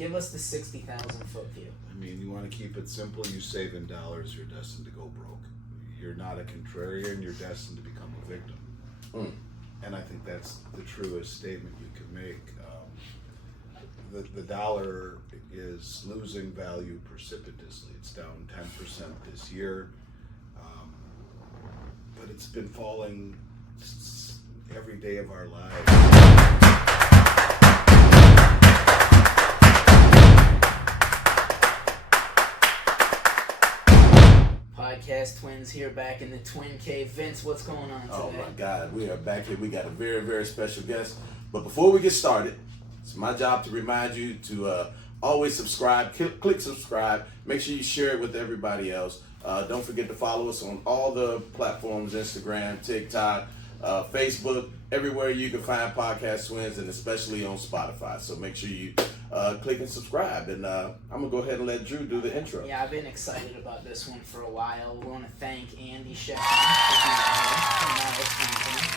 give us the 60,000 foot view. I mean, you want to keep it simple. You save in dollars, you're destined to go broke. You're not a contrarian, you're destined to become a victim. And I think that's the truest statement you can make. The dollar is losing value precipitously. It's down 10% this year. But it's been falling every day of our lives. Podcast Twins here, back in the Twin Cave. Vince, what's going on today? Oh my God, we are back here. We got a very, very special guest. But before we get started, it's my job to remind you to always subscribe. Click subscribe. Make sure you share it with everybody else. Don't forget to follow us on all the platforms: Instagram, TikTok, Facebook, everywhere you can find Podcast Twins, and especially on Spotify. So make sure you click and subscribe. And I'm going to go ahead and let Drew do the intro. Yeah, I've been excited about this one for a while. We want to thank Andy Schectman for being here from Miles Franklin.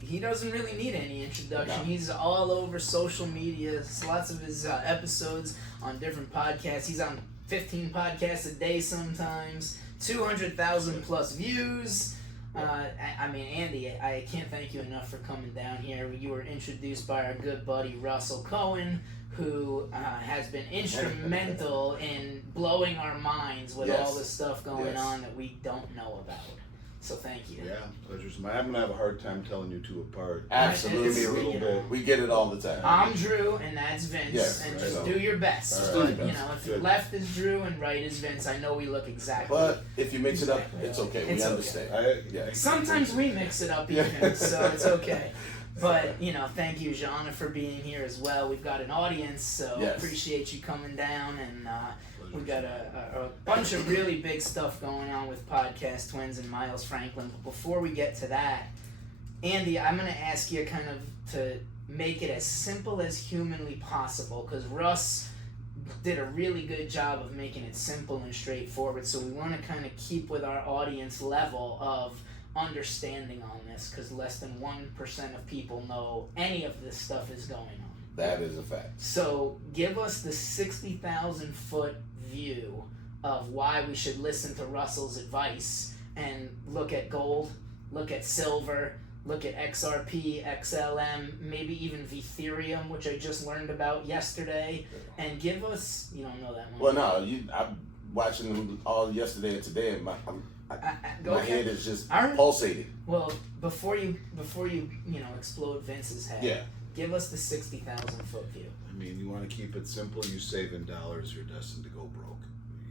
He doesn't really need any introduction. No. He's all over social media. Lots of his episodes on different podcasts. He's on 15 podcasts a day sometimes, 200,000 plus views. I mean, Andy, I can't thank you enough for coming down here. You were introduced by our good buddy Russell Cohen, who has been instrumental in blowing our minds with all the stuff going on that we don't know about. So thank you. Yeah, pleasure's mine. I'm going to have a hard time telling you two apart. Absolutely. Give me a little bit. We get it all the time. I'm Drew, and that's Vince, Yes, and right just on. do your best. All But, right. you know, if Good. left is Drew and right is Vince, I know we look exactly. But if you mix it up, it's okay. It's We okay. understand. Yeah. Sometimes we mix it up even, so it's okay. But, you know, thank you, Jana, for being here as well. We've got an audience, so Yes. appreciate you coming down, and we've got a bunch of really big stuff going on with Podcast Twins and Miles Franklin. But before we get to that, Andy, I'm going to ask you kind of to make it as simple as humanly possible, because Russ did a really good job of making it simple and straightforward, so we want to kind of keep with our audience level of understanding on this, because less than 1% of people know any of this stuff is going on. That is a fact. So give us the 60,000 foot view of why we should listen to Russell's advice and look at gold, look at silver, look at XRP, XLM, maybe even Ethereum, which I just learned about yesterday, and give us, you don't know that one. Well, no, I'm watching them all yesterday and today, and my head is just pulsating. Well, before you explode Vince's head, Yeah. give us the 60,000 foot view. I mean, you want to keep it simple. You save in dollars, you're destined to go broke.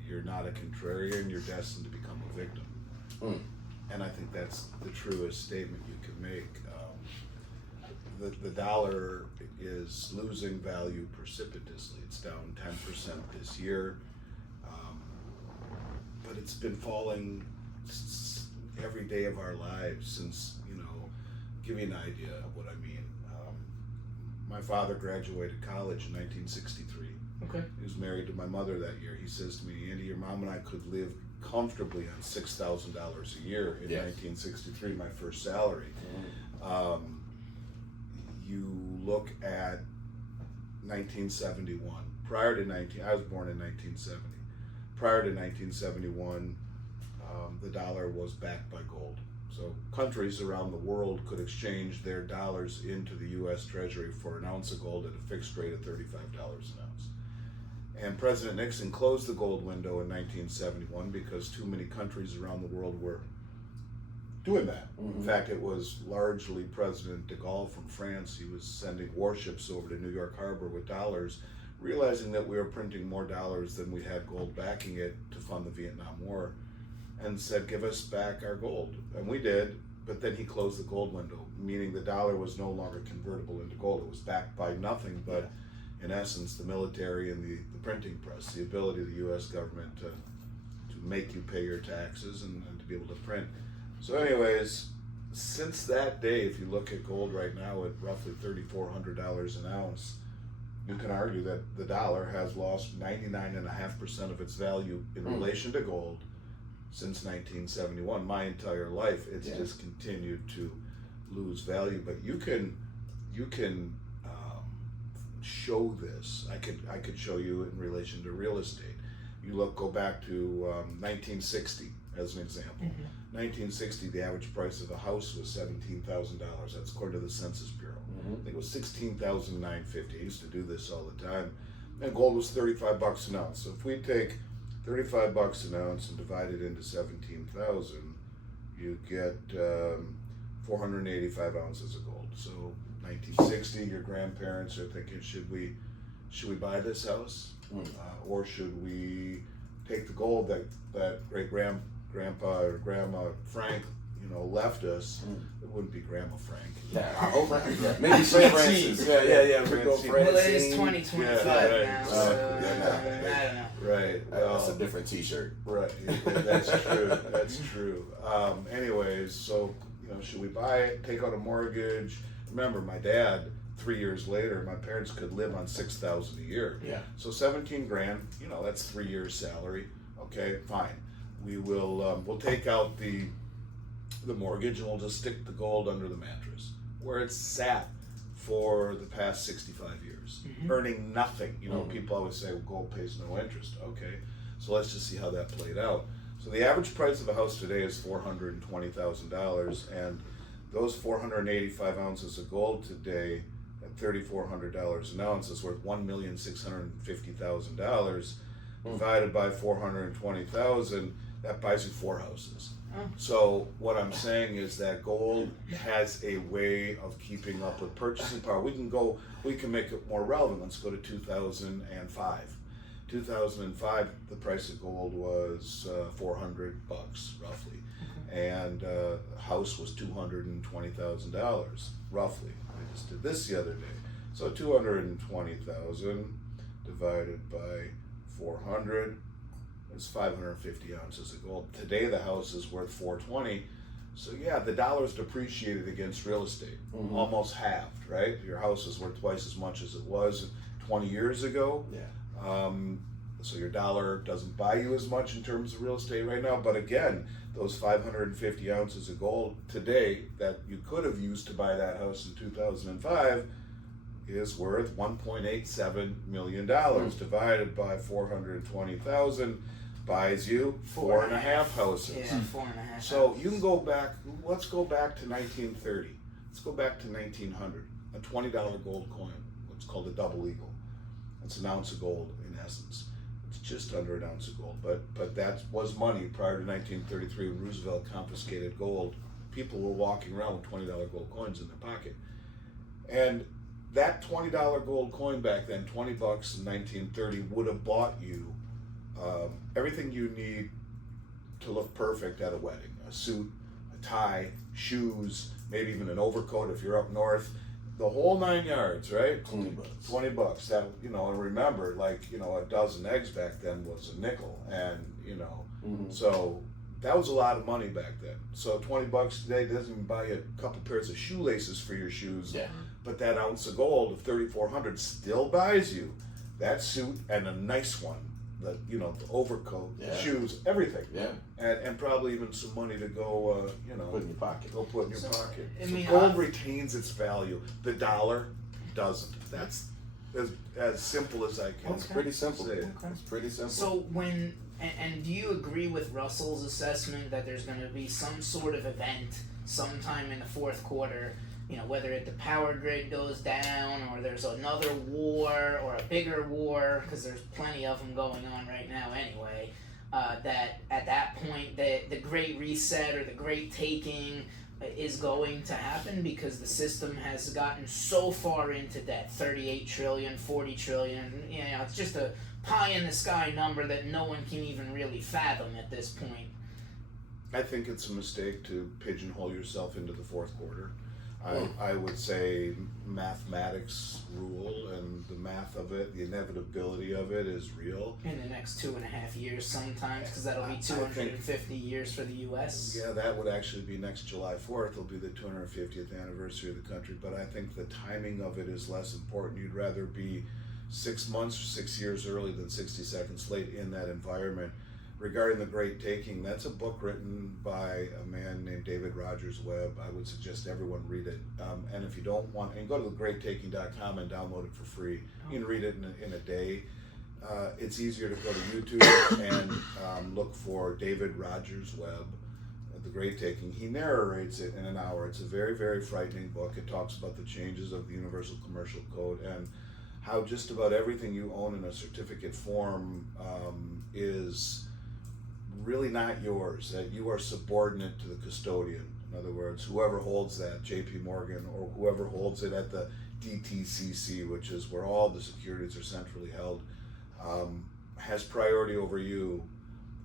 You're not a contrarian, you're destined to become a victim. And I think that's the truest statement you can make. The dollar is losing value precipitously. It's down 10% this year. But it's been falling every day of our lives since, give you an idea of what I mean. My father graduated college in 1963. Okay. He was married to my mother that year. He says to me, Andy, your mom and I could live comfortably on $6,000 a year in 1963, my first salary. You look at 1971. I was born in 1970. Prior to 1971, the dollar was backed by gold. So countries around the world could exchange their dollars into the U.S. Treasury for an ounce of gold at a fixed rate of $35 an ounce. And President Nixon closed the gold window in 1971 because too many countries around the world were doing that. In fact, it was largely President de Gaulle from France. He was sending warships over to New York Harbor with dollars, realizing that we were printing more dollars than we had gold backing it to fund the Vietnam War, and said, give us back our gold. And we did, but then he closed the gold window, meaning the dollar was no longer convertible into gold. It was backed by nothing but, in essence, the military and the printing press, the ability of the U.S. government to make you pay your taxes and to be able to print. So anyways, since that day, if you look at gold right now at roughly $3,400 an ounce, you can argue that the dollar has lost 99.5% of its value in relation to gold since 1971. My entire life, it's just continued to lose value. But you can show this. I could show you in relation to real estate. You go back to 1960 as an example. 1960, the average price of a house was $17,000. That's according to the Census Bureau. I think it was $16,950. I used to do this all the time. And gold was $35 an ounce. So if we take $35 an ounce and divide it into 17,000, you get 485 ounces of gold. So 1960, your grandparents are thinking, should we buy this house, or should we take the gold that great grandpa or grandma Frank left us? It wouldn't be Grandma Frank. Yeah, I hope maybe Francis. Yeah. We go Francine. Well, it is 2025 right. now, so I don't know. Right. That's a different T-shirt. Right. That's true. That's true. Anyways, so should we buy it? Take out a mortgage? Remember, my dad. 3 years later, my parents could live on $6,000 a year. Yeah. So 17 grand. That's 3 years' salary. Okay, fine. We will. We'll take out the mortgage and we'll just stick the gold under the mattress where it's sat for the past 65 years, earning nothing. People always say, well, gold pays no interest. Okay, so let's just see how that played out. So the average price of a house today is $420,000, and those 485 ounces of gold today at $3,400 an ounce is worth $1,650,000. Divided by 420,000, that buys you 4 houses. So what I'm saying is that gold has a way of keeping up with purchasing power. We can make it more relevant. Let's go to 2005. 2005, the price of gold was $400 roughly, and a house was $220,000 roughly. I just did this the other day. So 220,000 divided by 400. It's 550 ounces of gold. Today the house is worth 420. So yeah, the dollar's depreciated against real estate, almost halved, right? Your house is worth twice as much as it was 20 years ago. Yeah. So your dollar doesn't buy you as much in terms of real estate right now. But again, those 550 ounces of gold today that you could have used to buy that house in 2005 is worth $1.87 million. Divided by 420,000 buys you 4.5 houses. Yeah, 4.5. So you can go back. Let's go back to 1930. Let's go back to 1900. A $20 gold coin, what's called a double eagle. It's an ounce of gold in essence. It's just under an ounce of gold, but that was money prior to 1933 when Roosevelt confiscated gold. People were walking around with $20 gold coins in their pocket, and that $20 gold coin back then, $20 in 1930, would have bought you everything you need to look perfect at a wedding: a suit, a tie, shoes, maybe even an overcoat if you're up north. The whole 9 yards, right? $20. $20. That and remember, a dozen eggs back then was a nickel, and so that was a lot of money back then. So $20 today doesn't even buy you a couple pairs of shoelaces for your shoes. Yeah. But that ounce of gold of $3,400 still buys you that suit and a nice one. The overcoat, shoes, everything. Yeah. And probably even some money to go put in your pocket. Go put in your pocket. I So mean, gold retains its value. The dollar doesn't. That's as simple as I can. It's pretty simple. say it. It's pretty simple. So and do you agree with Russell's assessment that there's going to be some sort of event sometime in the fourth quarter? Whether the power grid goes down or there's another war or a bigger war, because there's plenty of them going on right now anyway, that at that point the great reset or the great taking is going to happen because the system has gotten so far into debt, 38 trillion, 40 trillion, it's just a pie in the sky number that no one can even really fathom at this point. I think it's a mistake to pigeonhole yourself into the fourth quarter. I would say mathematics rule, and the math of it, the inevitability of it is real. In the next 2.5 years sometimes, because that'll be 250 years for the U.S. Yeah, that would actually be next July 4th. It'll be the 250th anniversary of the country, but I think the timing of it is less important. You'd rather be 6 months or 6 years early than 60 seconds late in that environment. regarding the Great Taking, that's a book written by a man named David Rogers Webb. I would suggest everyone read it. And if you don't want, and go to thegreattaking.com and download it for free. You can read it in a day. It's easier to go to YouTube and look for David Rogers Webb, The Great Taking. He narrates it in an hour. It's a very, very frightening book. It talks about the changes of the Universal Commercial Code and how just about everything you own in a certificate form is really not yours, that you are subordinate to the custodian. In other words, whoever holds that, JP Morgan, or whoever holds it at the DTCC, which is where all the securities are centrally held, has priority over you.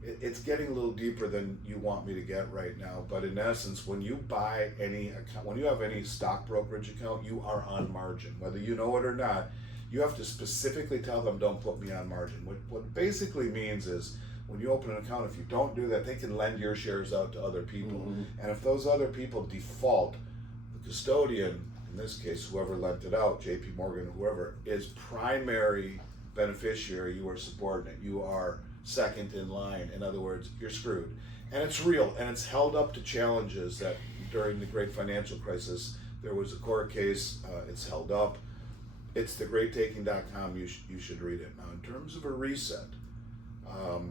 It's getting a little deeper than you want me to get right now, but in essence, when you buy any account, when you have any stock brokerage account, you are on margin. Whether you know it or not, you have to specifically tell them, don't put me on margin. What it basically means is, when you open an account, if you don't do that, they can lend your shares out to other people. Mm-hmm. And if those other people default, the custodian, in this case, whoever lent it out, JP Morgan, whoever, is primary beneficiary. You are subordinate. You are second in line. In other words, you're screwed. And it's real, and it's held up to challenges that during the great financial crisis, there was a court case, it's held up. It's thegreattaking.com, you should read it. Now, in terms of a reset,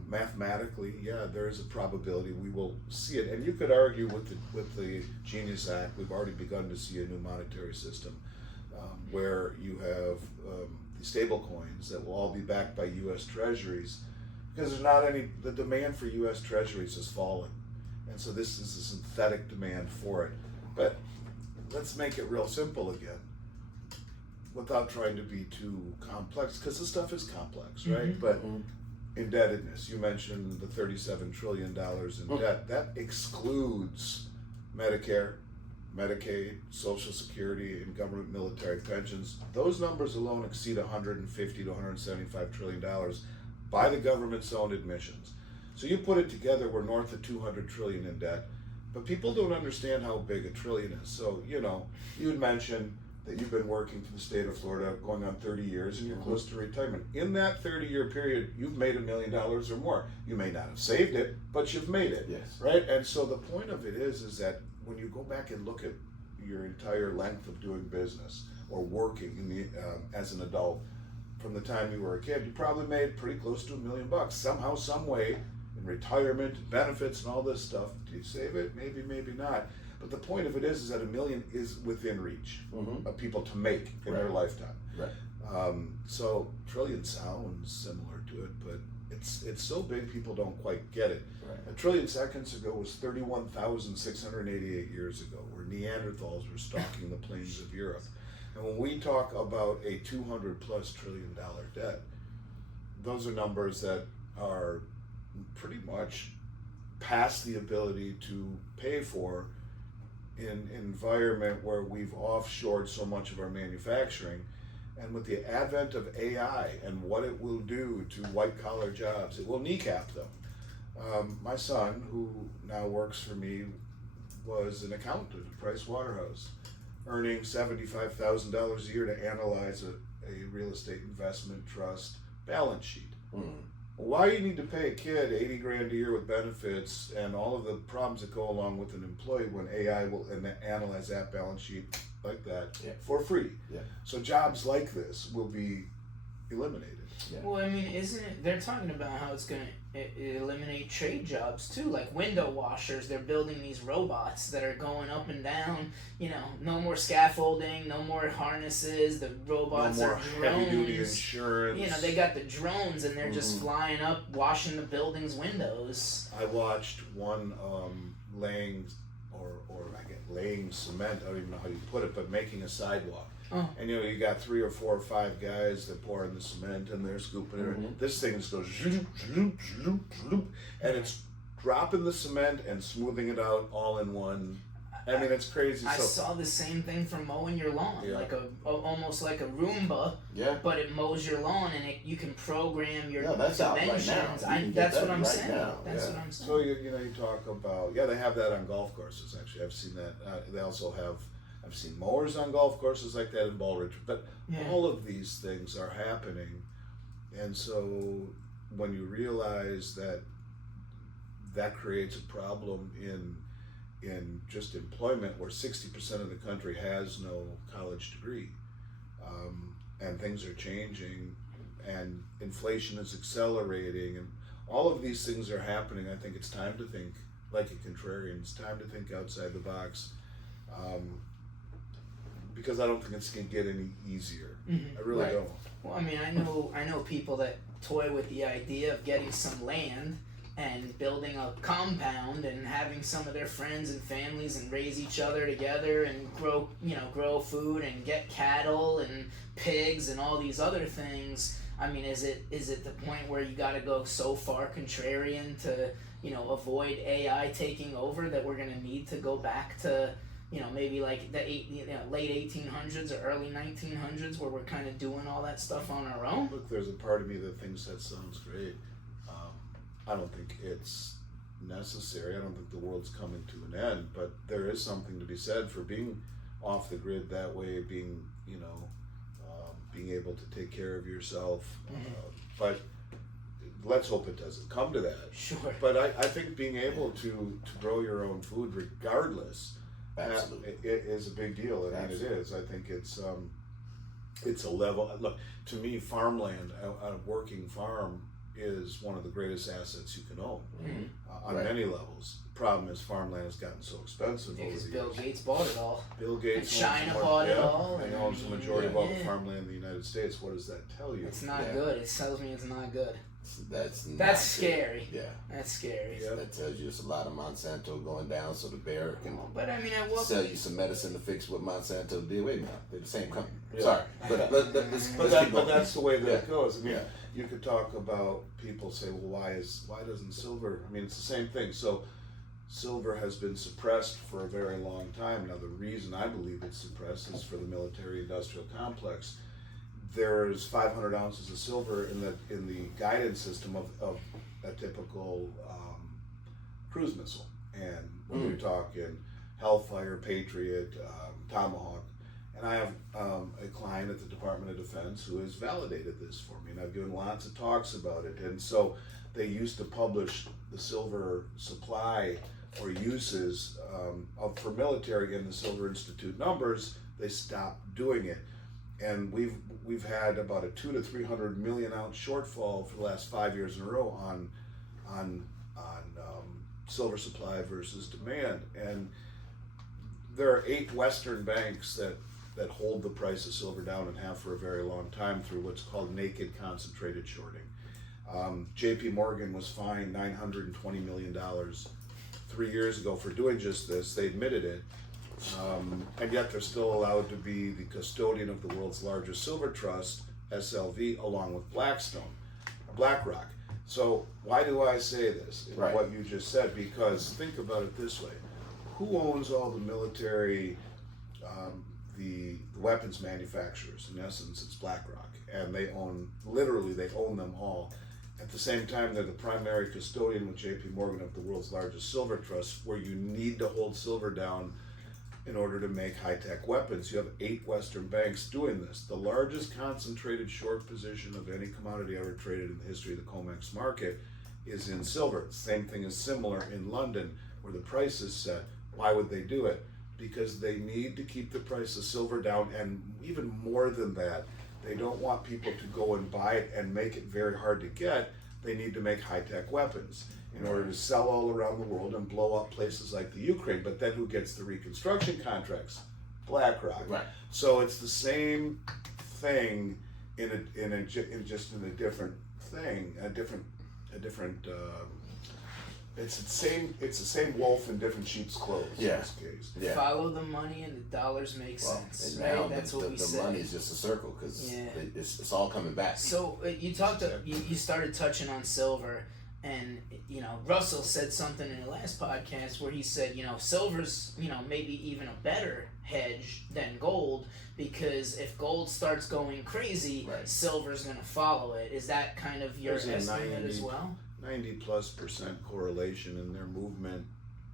mathematically, yeah, there is a probability we will see it. And you could argue with the Genius Act, we've already begun to see a new monetary system where you have the stable coins that will all be backed by U.S. Treasuries, because there's not any, the demand for U.S. Treasuries has fallen. And so this is a synthetic demand for it. But let's make it real simple again, without trying to be too complex, because this stuff is complex, right? Mm-hmm. But indebtedness, you mentioned the $37 trillion in debt. That excludes Medicare, Medicaid, Social Security, and government military pensions. Those numbers alone exceed $150 to $175 trillion by the government's own admissions. So you put it together, we're north of 200 trillion in debt, but people don't understand how big a trillion is. So, you know, you had mentioned that you've been working for the state of Florida going on 30 years and you're close to retirement. In that 30-year period, you've made $1 million or more. You may not have saved it, but you've made it, yes, right? And so the point of it is that when you go back and look at your entire length of doing business or working in the as an adult, from the time you were a kid, you probably made pretty close to $1 million somehow, some way, in retirement, benefits, and all this stuff. Do you save it? Maybe, maybe not. But the point of it is that $1 million is within reach of people to make in their lifetime. Right. So trillion sounds similar to it, but it's so big people don't quite get it. Right. A trillion seconds ago was 31,688 years ago, where Neanderthals were stalking the plains of Europe. And when we talk about a $200+ trillion debt, those are numbers that are pretty much past the ability to pay for in an environment where we've offshored so much of our manufacturing. And with the advent of AI and what it will do to white collar jobs, it will kneecap them. My son, who now works for me, was an accountant at Price Waterhouse, earning $75,000 a year to analyze a real estate investment trust balance sheet. Why you need to pay a kid $80,000 a year with benefits and all of the problems that go along with an employee when AI will analyze that balance sheet like that for free? Yeah. So jobs like this will be eliminated. Yeah. Well, I mean, isn't it? They're talking about how it's going to eliminate trade jobs too, like window washers. They're building these robots that are going up and down. You know, no more scaffolding, no more harnesses. The robots no more are drones. Heavy-duty insurance. You know, they got the drones and they're just flying up, washing the building's windows. I watched one laying cement. I don't even know how you put it, but making a sidewalk. Oh. And you know, you got 3 or 4 or 5 guys that pour in the cement and they're scooping it. This thing just goes zoop, zoop, zoop, zoop, and it's dropping the cement and smoothing it out all in one. I mean, it's crazy. I saw the same thing for mowing your lawn, like almost like a Roomba, but it mows your lawn and you can program your dimensions. That's what I'm saying. That's what I'm saying. So you talk about they have that on golf courses. Actually, I've seen that. They also have. I've seen mowers on golf courses like that in Baldridge, but all of these things are happening. And so when you realize that that creates a problem in just employment, where 60% of the country has no college degree, and things are changing, and inflation is accelerating, and all of these things are happening. I think it's time to think like a contrarian. It's time to think outside the box, because I don't think it's going to get any easier. I really Right. don't. Well, I mean, I know people that toy with the idea of getting some land and building a compound and having some of their friends and families and raise each other together and grow food and get cattle and pigs and all these other things. I mean, is it the point where you got to go so far contrarian to avoid AI taking over that we're gonna need to go back to maybe like the late 1800s or early 1900s where we're kind of doing all that stuff on our own? Look, there's a part of me that thinks that sounds great. I don't think it's necessary. I don't think the world's coming to an end, but there is something to be said for being off the grid that way, being being able to take care of yourself. But let's hope it doesn't come to that. Sure. But I think being able to grow your own food regardless, Absolutely. it is a big deal. I mean, it is. I think it's a level. Look, to me, farmland, a working farm, is one of the greatest assets you can own on many levels. The problem is farmland has gotten so expensive over the Because years. Bill Gates bought it all. Bill Gates And China bought it all, and and owns the majority of all the yeah. farmland in the United States. What does that tell you? It's not good. It tells me it's not good. That's scary. Yeah. That's scary. Yeah. That tells you it's a lot of Monsanto going down, so the bear can But I mean, I will. sell you some medicine to fix what Monsanto did. Wait a minute, they're the same company. Yeah. Sorry, but let's But keep going. that's the way that it Yeah. goes. I mean, Yeah. you could talk about people say, well, why doesn't silver? I mean, it's the same thing. So, silver has been suppressed for a very long time. Now, the reason I believe it's suppressed is for the military-industrial complex. There's 500 ounces of silver in the guidance system of a typical cruise missile, and when you're talking Hellfire, Patriot, Tomahawk. And I have a client at the Department of Defense who has validated this for me, and I've given lots of talks about it. And so they used to publish the silver supply or uses for military in the Silver Institute numbers. They stopped doing it, and we've had about a 200 to 300 million ounce shortfall for the last 5 years in a row on silver supply versus demand. And there are 8 Western banks that hold the price of silver down and have for a very long time through what's called naked concentrated shorting. JP Morgan was fined $920 million 3 years ago for doing just this. They admitted it. And yet they're still allowed to be the custodian of the world's largest silver trust, SLV, along with BlackRock. So why do I say this? Right. What you just said, because think about it this way. Who owns all the military, the weapons manufacturers? In essence, it's BlackRock, and they own them all. At the same time, they're the primary custodian with JP Morgan of the world's largest silver trust, where you need to hold silver down in order to make high-tech weapons. You have 8 Western banks doing this. The largest concentrated short position of any commodity ever traded in the history of the COMEX market is in silver. The same thing is similar in London, where the price is set. Why would they do it? Because they need to keep the price of silver down, and even more than that, they don't want people to go and buy it and make it very hard to get. They need to make high-tech weapons in order to sell all around the world and blow up places like the Ukraine. But then who gets the reconstruction contracts? BlackRock. Right. So it's the same thing in a different thing, a different. It's the same wolf in different sheep's clothes. Yeah. In this case. Yeah. Follow the money and the dollars make sense, And right? now That's what we the say. money is just a circle because Yeah. it's all coming back. So you started touching on silver, and Russell said something in the last podcast where he said silver's maybe even a better hedge than gold, because if gold starts going crazy, Right. silver's gonna follow it. Is that kind of your There's a estimate as well? 90+% correlation in their movement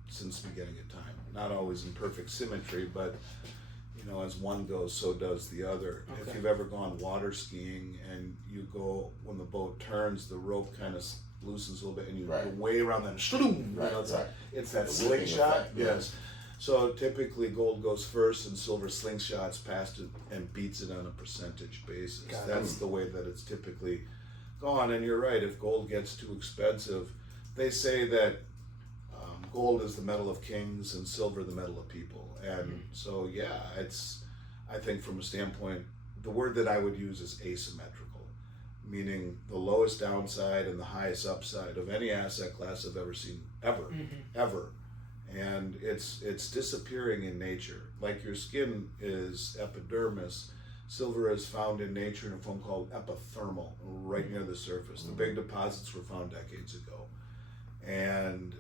since the beginning of time. Not always in perfect symmetry, but as one goes, so does the other. Okay. If you've ever gone water skiing and you go, when the boat turns, the rope kind of loosens a little bit and you go way around that, it's that slingshot. Effect, yes. So typically gold goes first and silver slingshots past it and beats it on a percentage basis. That's the way that it's typically gone. And you're right, if gold gets too expensive, they say that gold is the metal of kings and silver the metal of people. And so, I think from a standpoint, the word that I would use is asymmetrical, meaning the lowest downside and the highest upside of any asset class I've ever seen, ever. And it's disappearing in nature. Like your skin is epidermis, silver is found in nature in a form called epithermal, right near the surface. The big deposits were found decades ago. And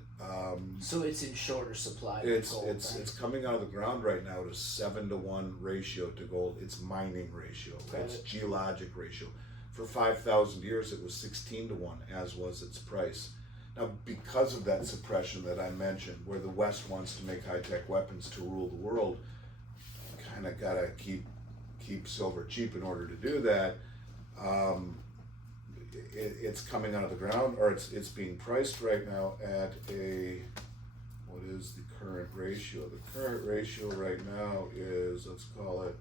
so it's in shorter supply. It's gold, it's coming out of the ground right now at a 7-to-1 ratio to gold. It's mining ratio. It's geologic ratio. For 5,000 years, it was 16-to-1, as was its price. Now, because of that suppression that I mentioned, where the West wants to make high-tech weapons to rule the world, you kind of gotta keep silver cheap in order to do that. It's coming out of the ground, or it's being priced right now at what is the current ratio? The current ratio right now is, let's call it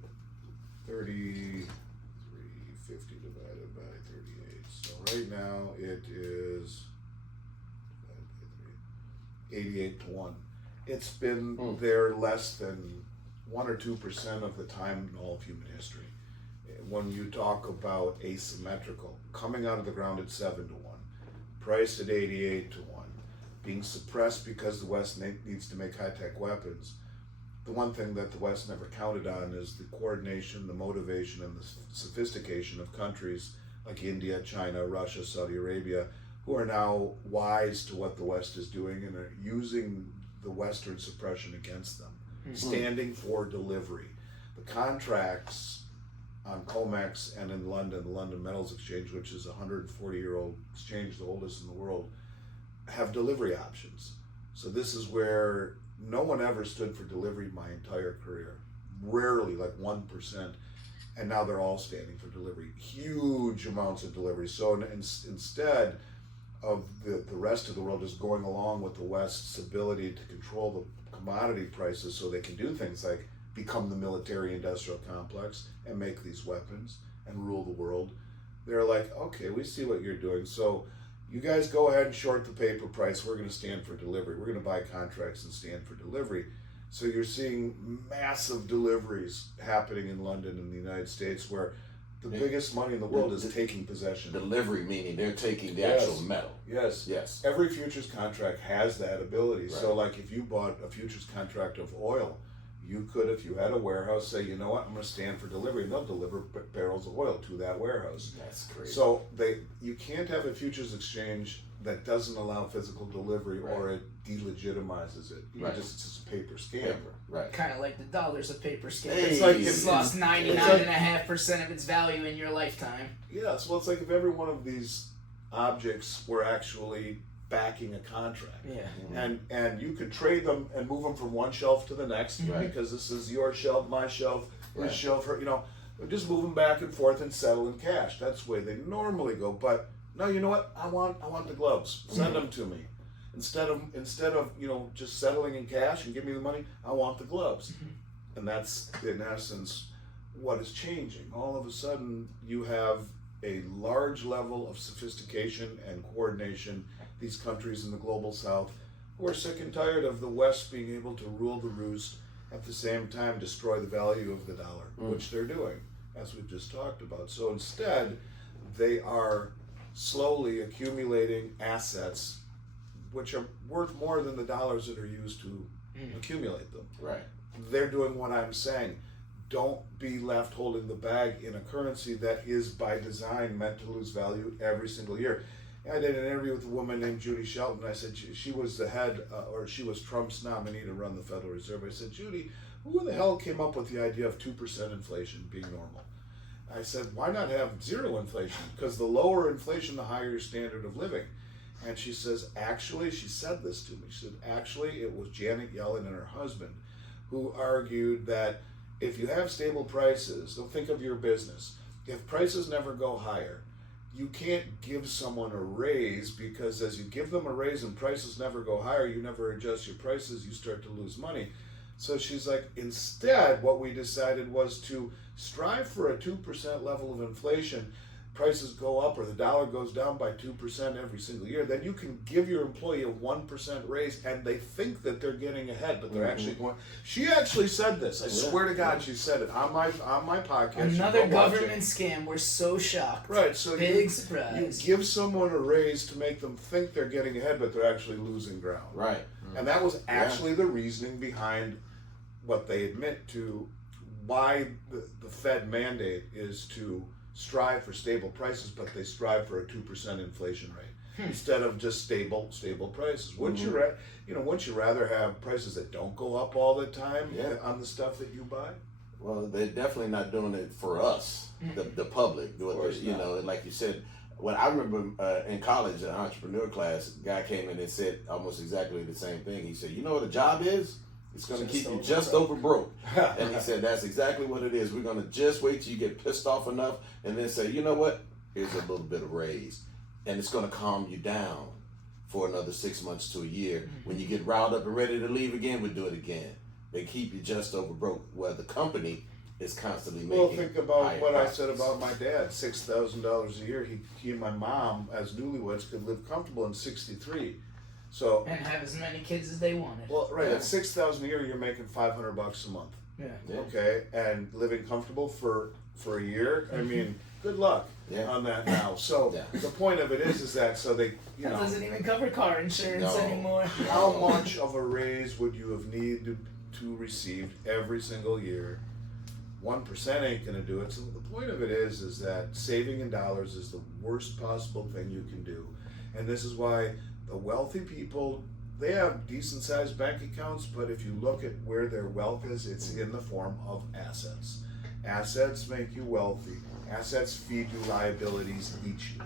3350 divided by 38. So right now it is 88-to-1. It's been there less than 1 or 2% of the time in all of human history. When you talk about asymmetrical, coming out of the ground at 7-to-1, priced at 88-to-1, being suppressed because the West needs to make high-tech weapons. The one thing that the West never counted on is the coordination, the motivation, and the sophistication of countries like India, China, Russia, Saudi Arabia, who are now wise to what the West is doing and are using the Western suppression against them, standing for delivery. The contracts on COMEX and in London, the London Metals Exchange, which is a 140-year-old exchange, the oldest in the world, have delivery options. So this is where no one ever stood for delivery my entire career. Rarely, like 1%. And now they're all standing for delivery. Huge amounts of delivery. So instead of the rest of the world just going along with the West's ability to control the commodity prices so they can do things like become the military industrial complex and make these weapons and rule the world, they're like, okay, we see what you're doing, so you guys go ahead and short the paper price, we're going to stand for delivery, we're going to buy contracts and stand for delivery. So you're seeing massive deliveries happening in London and the United States, where the biggest money in the world is taking possession. Delivery meaning they're taking the actual metal. Yes. Every futures contract has that ability. Right. So like if you bought a futures contract of oil, you could, if you had a warehouse, say, you know what, I'm going to stand for delivery, and they'll deliver barrels of oil to that warehouse. That's crazy. So you can't have a futures exchange that doesn't allow physical delivery, or it delegitimizes it. It's just a paper scam. Right. Kind of like the dollar's a paper scam. Hey. It's like it's lost 99.5% of its value in your lifetime. Yes, well, it's like if every one of these objects were actually backing a contract. Yeah. And you could trade them and move them from one shelf to the next, because this is your shelf, my shelf, his shelf, just move them back and forth and settle in cash. That's the way they normally go. But no, you know what? I want the gloves. Send them to me. Instead of just settling in cash and give me the money, I want the gloves. And that's in essence what is changing. All of a sudden you have a large level of sophistication and coordination. These countries in the global south who are sick and tired of the West being able to rule the roost, at the same time destroy the value of the dollar, which they're doing, as we've just talked about. So instead, they are slowly accumulating assets which are worth more than the dollars that are used to accumulate them. Right. They're doing what I'm saying. Don't be left holding the bag in a currency that is by design meant to lose value every single year. I did an interview with a woman named Judy Shelton. I said she was the head, or she was Trump's nominee to run the Federal Reserve. I said, Judy, who the hell came up with the idea of 2% inflation being normal? I said, why not have zero inflation? Because the lower inflation, the higher your standard of living. And she says, actually, she said this to me. She said, actually, it was Janet Yellen and her husband who argued that if you have stable prices, so think of your business. If prices never go higher, you can't give someone a raise, because as you give them a raise and prices never go higher, you never adjust your prices, you start to lose money. So she's like, instead, what we decided was to strive for a 2% level of inflation. Prices go up or the dollar goes down by 2% every single year, then you can give your employee a 1% raise, and they think that they're getting ahead, but they're actually going. She actually said this. I swear to God, she said it on my podcast. Another government scam. We're so shocked. Right. So big surprise. You give someone a raise to make them think they're getting ahead, but they're actually losing ground. Right. And that was actually the reasoning behind what they admit to, why the Fed mandate is to strive for stable prices, but they strive for a 2% inflation rate instead of just stable prices. Wouldn't you rather have prices that don't go up all the time on the stuff that you buy? Well, they're definitely not doing it for us, the public. Like you said. When I remember in college, an entrepreneur class, a guy came in and said almost exactly the same thing. He said, "You know what a job is? It's going to keep you just over broke." And he said, that's exactly what it is. We're going to just wait till you get pissed off enough and then say, you know what? Here's a little bit of raise. And it's going to calm you down for another 6 months to a year. When you get riled up and ready to leave again, we'll do it again. They keep you just over broke, where the company is constantly making. Well, think about what profits. I said about my dad. $6,000 a year. He and my mom, as newlyweds, could live comfortable in 63. So and have as many kids as they wanted. Well, right. At $6,000 a year, you're making $500 a month. Yeah. Okay, and living comfortable for a year. I mean, good luck on that now. So the point of it is that so they that doesn't even cover car insurance anymore. How much of a raise would you have needed to receive every single year? 1% ain't gonna do it. So the point of it is that saving in dollars is the worst possible thing you can do, and this is why the wealthy people, they have decent sized bank accounts, but if you look at where their wealth is, it's in the form of assets. Assets make you wealthy. Assets feed you liabilities, eat you.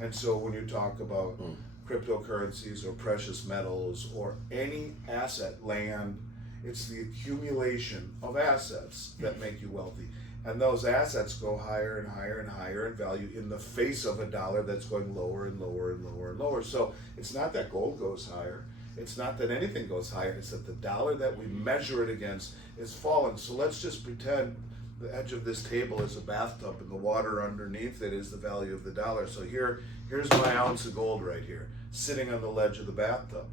And so when you talk about cryptocurrencies or precious metals or any asset, land, it's the accumulation of assets that make you wealthy. And those assets go higher and higher and higher in value in the face of a dollar that's going lower and lower and lower and lower. So it's not that gold goes higher. It's not that anything goes higher. It's that the dollar that we measure it against is falling. So let's just pretend the edge of this table is a bathtub and the water underneath it is the value of the dollar. So here's my ounce of gold right here, sitting on the ledge of the bathtub.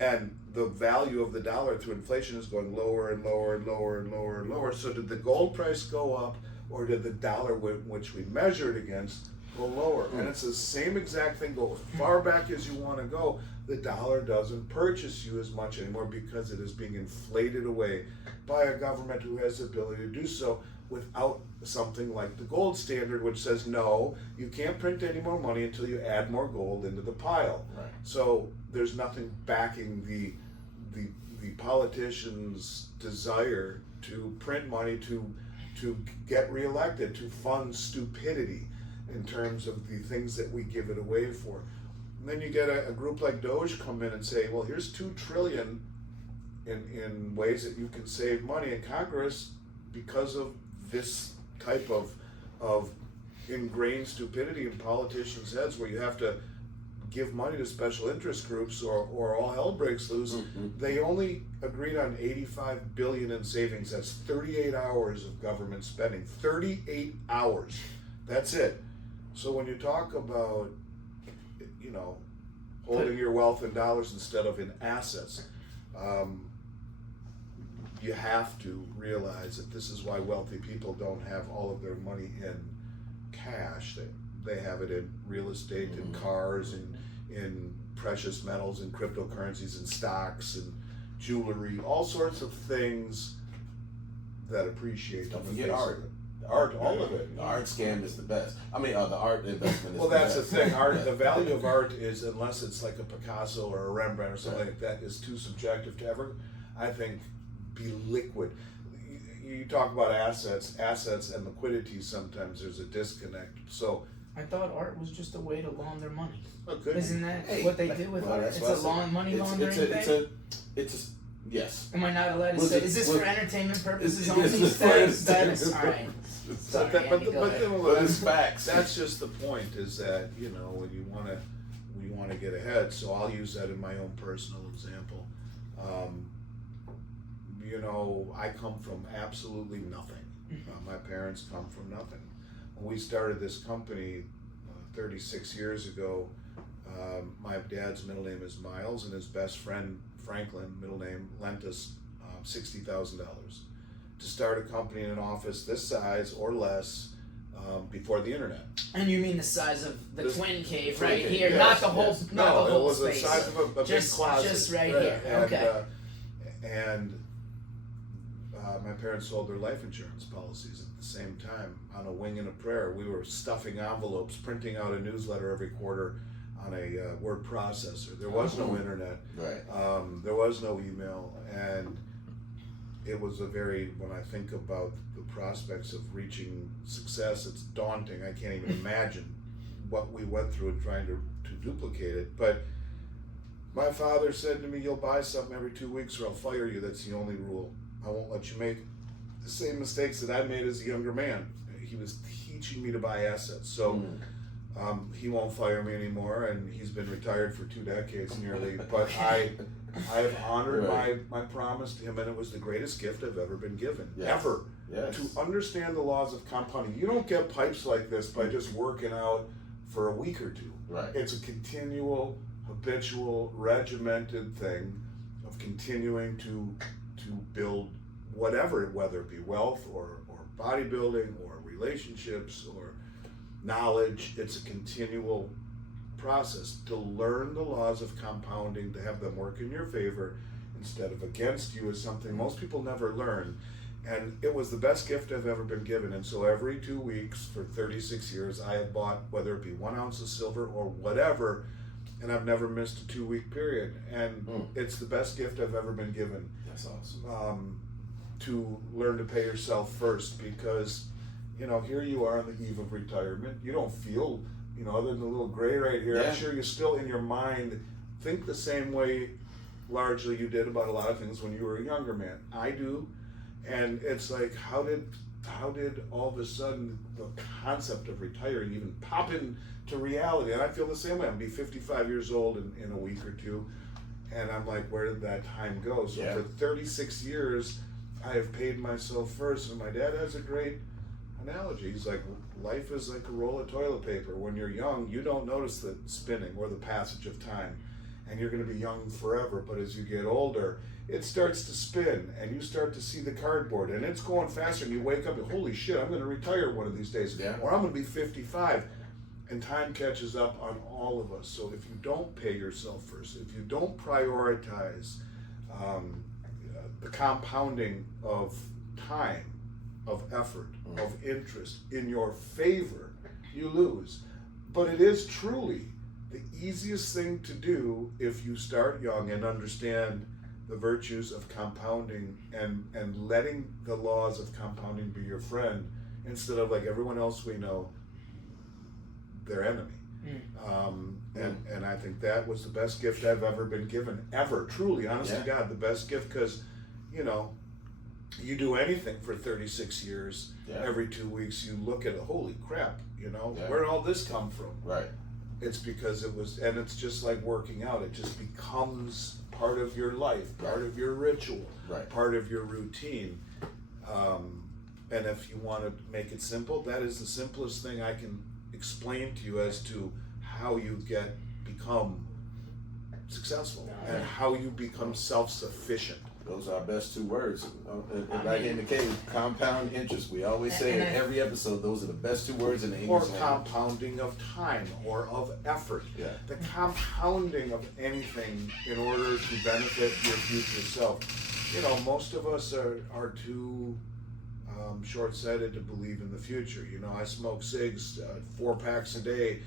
And the value of the dollar through inflation is going lower and lower and lower and lower and lower. So did the gold price go up, or did the dollar which we measured against go lower? And it's the same exact thing. Go as far back as you want to go. The dollar doesn't purchase you as much anymore because it is being inflated away by a government who has the ability to do so without something like the gold standard, which says no, you can't print any more money until you add more gold into the pile. Right. So there's nothing backing the politicians' desire to print money to get reelected, to fund stupidity in terms of the things that we give it away for. And then you get a group like Doge come in and say, well, here's $2 trillion in ways that you can save money in Congress because of this type of ingrained stupidity in politicians' heads, where you have to give money to special interest groups or all hell breaks loose. They only agreed on $85 billion in savings. That's 38 hours of government spending. 38 hours. That's it. So when you talk about, holding your wealth in dollars instead of in assets, you have to realize that this is why wealthy people don't have all of their money in cash. They have it in real estate, in cars, in precious metals, in cryptocurrencies, in stocks, and jewelry, all sorts of things that appreciate. Don't forget art. The art, all of it. The art scam is the best. I mean, the art investment is well, the that's best. the thing. Art, the value of art is, unless it's like a Picasso or a Rembrandt or something like that, is too subjective to ever, I think, be liquid. You talk about assets and liquidity. Sometimes there's a disconnect. So I thought art was just a way to launder money. well, good. Isn't that what they do with art? It's a money laundering thing. It's Yes. Am I not allowed to Was say? it- Is this was- for entertainment purposes It's- only? it's for Status? entertainment All right. purposes. Sorry, But Andy, go ahead. But it's facts. That's just the point, is that, when you want to get ahead. So I'll use that in my own personal example. I come from absolutely nothing. My parents come from nothing. When we started this company 36 years ago, my dad's middle name is Miles, and his best friend Franklin, middle name, lent us $60,000 to start a company in an office this size or less before the internet. And you mean the size of the twin cave twin right cave, here, yes, not the whole, yes. not the No, whole it was space. the size of a big closet. Just right here. And, Okay. And my parents sold their life insurance policies at the same time on a wing and a prayer. We were stuffing envelopes, printing out a newsletter every quarter on a word processor. There was no internet. Right. There was no email, and it was when I think about the prospects of reaching success, it's daunting. I can't even imagine what we went through in trying to duplicate it. But my father said to me, "You'll buy something every 2 weeks or I'll fire you. That's the only rule. I won't let you make the same mistakes that I made as a younger man." He was teaching me to buy assets. So he won't fire me anymore, and he's been retired for 2 decades nearly. But I have honored my promise to him, and it was the greatest gift I've ever been given. Yes. Ever. Yes. To understand the laws of compounding. You don't get pipes like this by just working out for a week or two. Right. It's a continual, habitual, regimented thing of continuing to build whatever, whether it be wealth or bodybuilding or relationships or knowledge. It's a continual process to learn the laws of compounding, to have them work in your favor instead of against you, is something most people never learn. And it was the best gift I've ever been given. And so every 2 weeks for 36 years, I have bought, whether it be 1 ounce of silver or whatever, and I've never missed a 2 week period. And it's the best gift I've ever been given. That's awesome. To learn to pay yourself first, because, here you are on the eve of retirement. You don't feel, other than the little gray right here, Yeah. I'm sure you still in your mind think the same way largely you did about a lot of things when you were a younger man. I do. And it's like, how did all of a sudden the concept of retiring even pop into reality? And I feel the same way. I'll be 55 years old in a week or two, and I'm like, where did that time go? So for 36 years, I have paid myself first. And my dad has a great analogy. He's like, life is like a roll of toilet paper. When you're young, you don't notice the spinning or the passage of time, and you're going to be young forever. But as you get older, it starts to spin, and you start to see the cardboard, and it's going faster, and you wake up and, holy shit, I'm going to retire one of these days, or I'm going to be 55, and time catches up on all of us. So if you don't pay yourself first, if you don't prioritize the compounding of time, of effort, of interest in your favor, you lose. But it is truly the easiest thing to do if you start young and understand the virtues of compounding and letting the laws of compounding be your friend, instead of, like everyone else we know, their enemy. And I think that was the best gift I've ever been given, ever. Truly, honest to God, the best gift, because you do anything for 36 years, every 2 weeks you look at it, holy crap, where'd all this come from? Right. It's because it was, and it's just like working out, it just becomes part of your life, part of your ritual, part of your routine. And if you want to make it simple, that is the simplest thing I can explain to you as to how you become successful and how you become self-sufficient. Those are our best 2 words. Like in the case, compound interest. We always say in every episode, those are the best 2 words in the English language. Or compounding of time or of effort. Yeah. The compounding of anything in order to benefit your future self. Most of us are too short-sighted to believe in the future. I smoke cigs, 4 packs a day.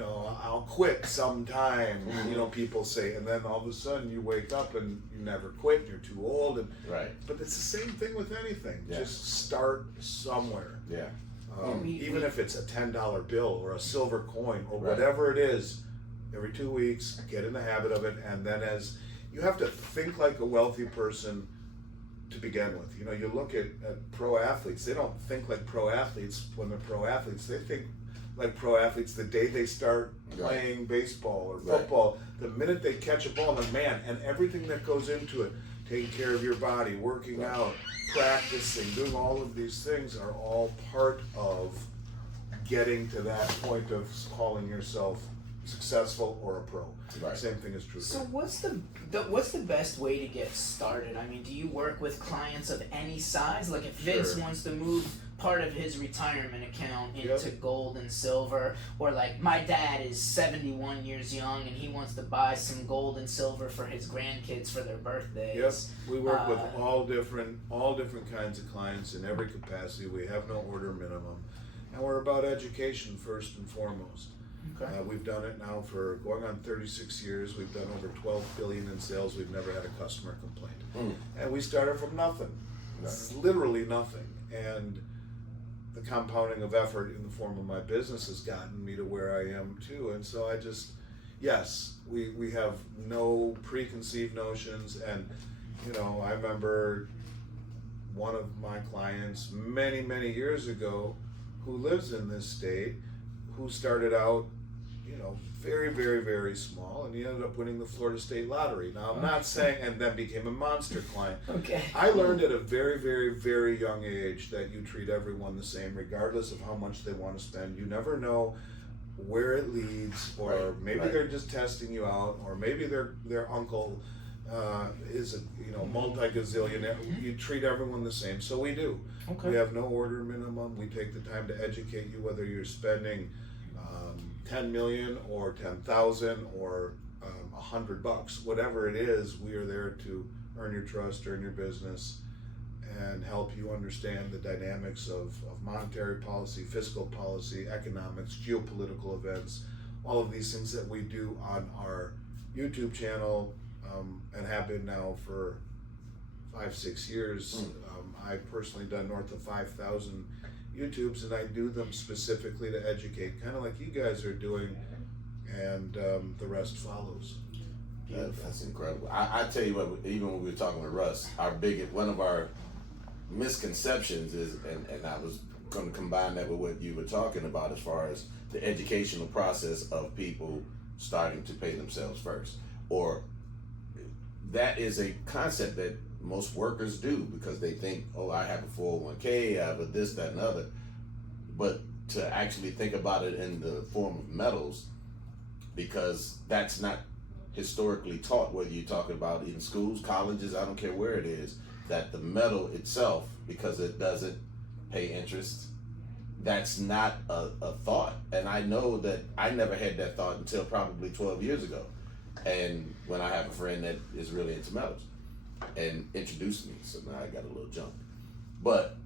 I'll quit sometime, people say, and then all of a sudden you wake up and you never quit, you're too old. But it's the same thing with anything. Just start somewhere. Even if it's a $10 bill or a silver coin or whatever it is, every 2 weeks, get in the habit of it, and then as you have to think like a wealthy person to begin with. You know, you look at pro athletes, they don't think like pro athletes when they're pro athletes. They think like pro athletes the day they start playing baseball or football. The minute they catch a ball, and man, and everything that goes into it, taking care of your body, working out, practicing, doing all of these things are all part of getting to that point of calling yourself successful or a pro. Same thing is true. So what's the best way to get started? I mean, do you work with clients of any size? Like if Vince wants to move part of his retirement account into gold and silver, or like my dad is 71 years young and he wants to buy some gold and silver for his grandkids for their birthdays. Yes, we work with all different kinds of clients in every capacity. We have no order minimum, and we're about education first and foremost. Okay. We've done it now for going on 36 years. We've done over 12 billion in sales. We've never had a customer complaint. And we started from nothing. Literally nothing. And the compounding of effort in the form of my business has gotten me to where I am too. And so I just, yes, we have no preconceived notions. And, you know, I remember one of my clients many, many years ago who lives in this state, who started out, you know, very, very, very small, and he ended up winning the Florida State Lottery. Now, I'm not saying, and then became a monster client. Okay. I learned at a very, very, very young age that you treat everyone the same, regardless of how much they want to spend. You never know where it leads, or maybe they're just testing you out, or maybe their uncle is a multi-gazillionaire. You treat everyone the same, so we do. Okay. We have no order minimum. We take the time to educate you, whether you're spending 10 million or 10,000 or $100, whatever it is. We are there to earn your trust, earn your business, and help you understand the dynamics of monetary policy, fiscal policy, economics, geopolitical events, all of these things that we do on our YouTube channel, and have been now for 5-6 years. I've personally done north of 5,000 YouTubes, and I do them specifically to educate, kind of like you guys are doing, and the rest follows. That's incredible. I tell you what, even when we were talking with Russ, one of our misconceptions is, and I was going to combine that with what you were talking about as far as the educational process of people starting to pay themselves first, or that is a concept that most workers do because they think, oh, I have a 401k, I have a this, that, and other. But to actually think about it in the form of metals, because that's not historically taught, whether you're talking about even schools, colleges, I don't care where it is, that the metal itself, because it doesn't pay interest, that's not a thought. And I know that I never had that thought until probably 12 years ago. And when I have a friend that is really into metals and introduced me, so now I got a little jump. But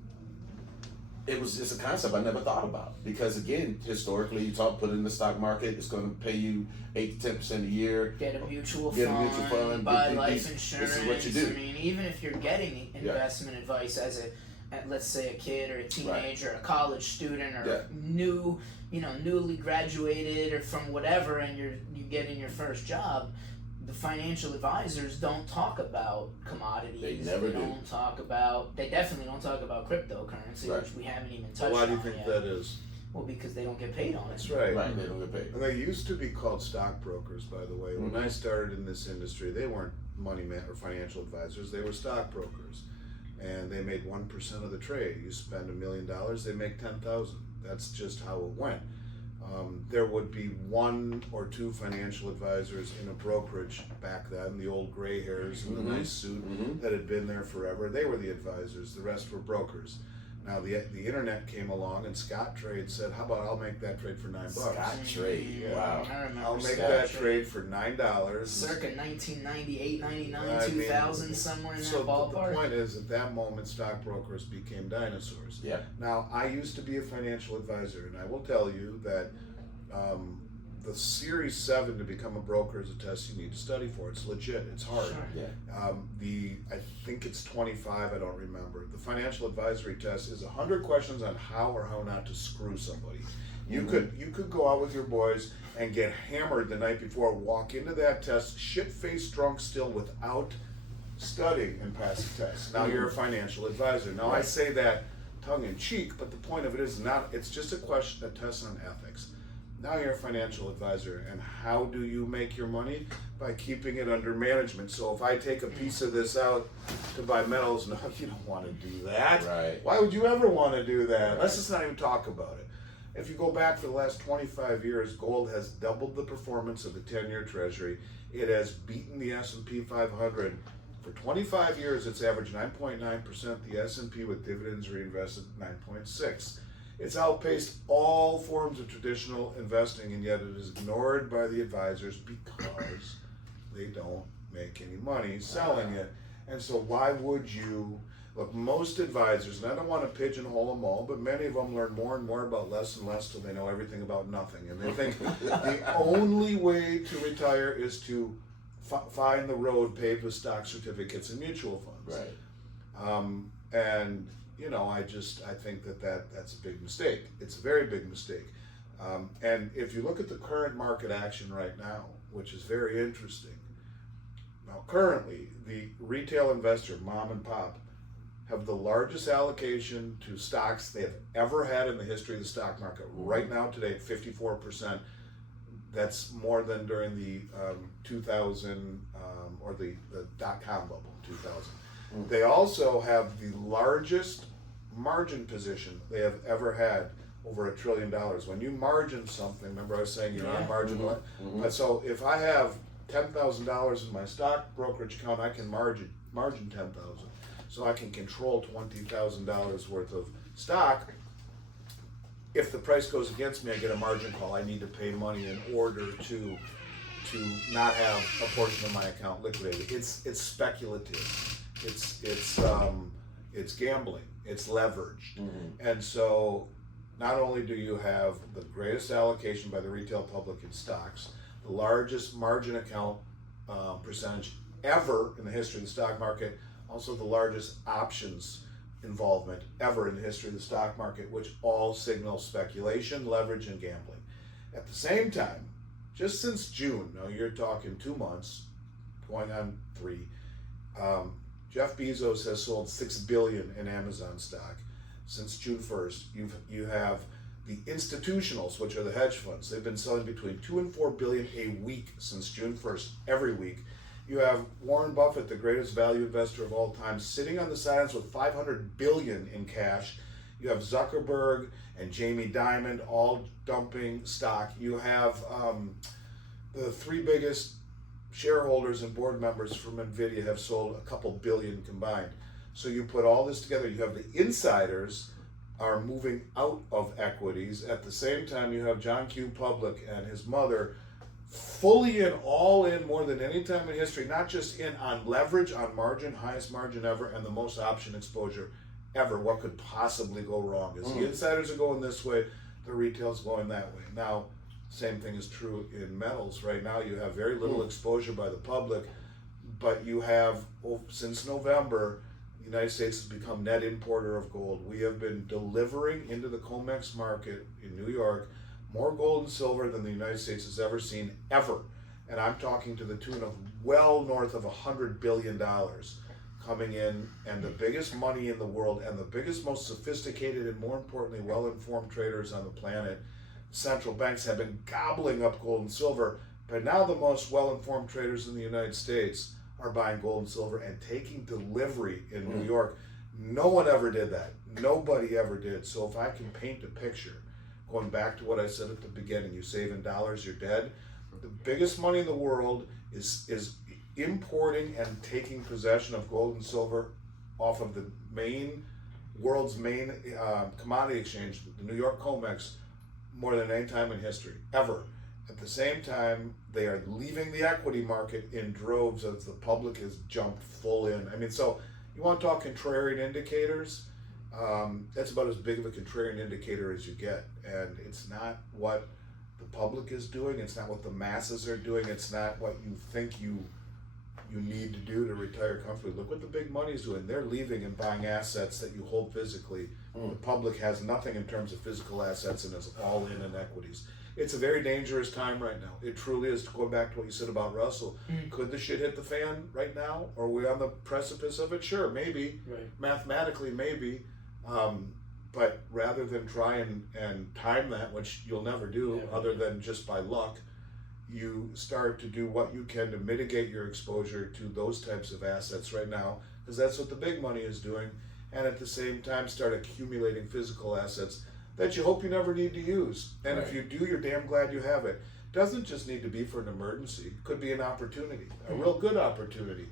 it was just a concept I never thought about, because again, historically, you put it in the stock market, it's going to pay you 8 to 10% a year. Get a mutual fund, buy life insurance. This is what you do. I mean, even if you're getting investment advice as let's say a kid or a teenager, a college student, or newly graduated or from whatever, and you get in your first job, the financial advisors don't talk about commodities. They never do. They definitely don't talk about cryptocurrency, which we haven't even touched on yet. Why do you think that is? Well, because they don't get paid on it. That's right. Right, they don't get paid. And they used to be called stockbrokers, by the way. When I started in this industry, they weren't money man or financial advisors. They were stockbrokers, and they made 1% of the trade. You spend $1 million, they make 10,000. That's just how it went. There would be 1 or 2 financial advisors in a brokerage back then, the old gray hairs in the nice suit that had been there forever. They were the advisors. The rest were brokers. Now the internet came along, and Scottrade said, "How about I'll make that trade for $9?" Scottrade, wow! I remember. I'll make that trade for $9. Circa 1998, 99, 2000, somewhere in that ballpark. So the point is, at that moment, stockbrokers became dinosaurs. Yeah. Now, I used to be a financial advisor, and I will tell you that the Series 7 to become a broker is a test you need to study for. It's legit. It's hard. Sure. Yeah. I think it's 25. I don't remember. The financial advisory test is 100 questions on how or how not to screw somebody. You could go out with your boys and get hammered the night before, walk into that test shit-faced drunk still without studying and pass the test. Now you're a financial advisor. Now I say that tongue in cheek, but the point of it is not, it's just a test on ethics. Now you're a financial advisor, and how do you make your money? By keeping it under management. So if I take a piece of this out to buy metals, no, you don't want to do that. Right. Why would you ever want to do that? Let's just not even talk about it. If you go back for the last 25 years, gold has doubled the performance of the 10-year Treasury. It has beaten the S&P 500. For 25 years, it's averaged 9.9%. The S&P with dividends reinvested 9.6%. It's outpaced all forms of traditional investing, and yet it is ignored by the advisors because they don't make any money selling it. And so why would you, look, most advisors, and I don't want to pigeonhole them all, but many of them learn more and more about less and less till they know everything about nothing. And they think the only way to retire is to find the road paved with stock certificates and mutual funds. Right. And you know, I think that's a big mistake. It's a very big mistake. And if you look at the current market action right now, which is very interesting. Now, currently, the retail investor, mom and pop, have the largest allocation to stocks they have ever had in the history of the stock market. Right now, today, 54%. That's more than during the 2000 or the dot-com bubble in 2000. They also have the largest margin position they have ever had, over $1 trillion. When you margin something, remember I was saying you're on margin. But so if I have $10,000 in my stock brokerage account, I can margin 10,000. So I can control $20,000 worth of stock. If the price goes against me, I get a margin call. I need to pay money in order to not have a portion of my account liquidated. It's speculative. It's gambling. It's leveraged. And so not only do you have the greatest allocation by the retail public in stocks, the largest margin account percentage ever in the history of the stock market, also the largest options involvement ever in the history of the stock market, which all signal speculation, leverage, and gambling. At the same time, just since June, now you're talking 2 months, going on 3, Jeff Bezos has sold $6 billion in Amazon stock since June 1st. You have the institutionals, which are the hedge funds. They've been selling between $2 and $4 billion a week since June 1st, every week. You have Warren Buffett, the greatest value investor of all time, sitting on the sidelines with $500 billion in cash. You have Zuckerberg and Jamie Dimon all dumping stock. You have the 3 biggest shareholders and board members from NVIDIA have sold a couple billion combined. So you put all this together, you have the insiders are moving out of equities. At the same time, you have John Q. Public and his mother fully in, all in, more than any time in history, not just in on leverage, on margin, highest margin ever, and the most option exposure ever. What could possibly go wrong? Is the insiders are going this way, the retail's going that way. Now, same thing is true in metals. Right now, you have very little exposure by the public, but you have, since November, the United States has become net importer of gold. We have been delivering into the COMEX market in New York more gold and silver than the United States has ever seen, ever. And I'm talking to the tune of well north of $100 billion coming in, and the biggest money in the world, and the biggest, most sophisticated, and more importantly, well-informed traders on the planet. Central banks have been gobbling up gold and silver, but now the most well-informed traders in the United States are buying gold and silver and taking delivery in New York. No one ever did that. Nobody ever did. So if I can paint a picture, going back to what I said at the beginning, you save in dollars, you're dead. The biggest money in the world is importing and taking possession of gold and silver off of the world's main commodity exchange, the New York COMEX, more than any time in history, ever. At the same time, they are leaving the equity market in droves as the public has jumped full in. I mean, so you want to talk contrarian indicators? That's about as big of a contrarian indicator as you get. And it's not what the public is doing. It's not what the masses are doing. It's not what you think you you need to do to retire comfortably. Look what the big money's doing. They're leaving and buying assets that you hold physically. The public has nothing in terms of physical assets and is all in equities. It's a very dangerous time right now. It truly is. Going back to what you said about Russell, could the shit hit the fan right now? Are we on the precipice of it? Sure, maybe. Right. Mathematically, maybe. But rather than try and time that, which you'll never do, other than just by luck, you start to do what you can to mitigate your exposure to those types of assets right now, because that's what the big money is doing, and at the same time start accumulating physical assets that you hope you never need to use. And if you do, you're damn glad you have it. Doesn't just need to be for an emergency. It could be an opportunity, a real good opportunity.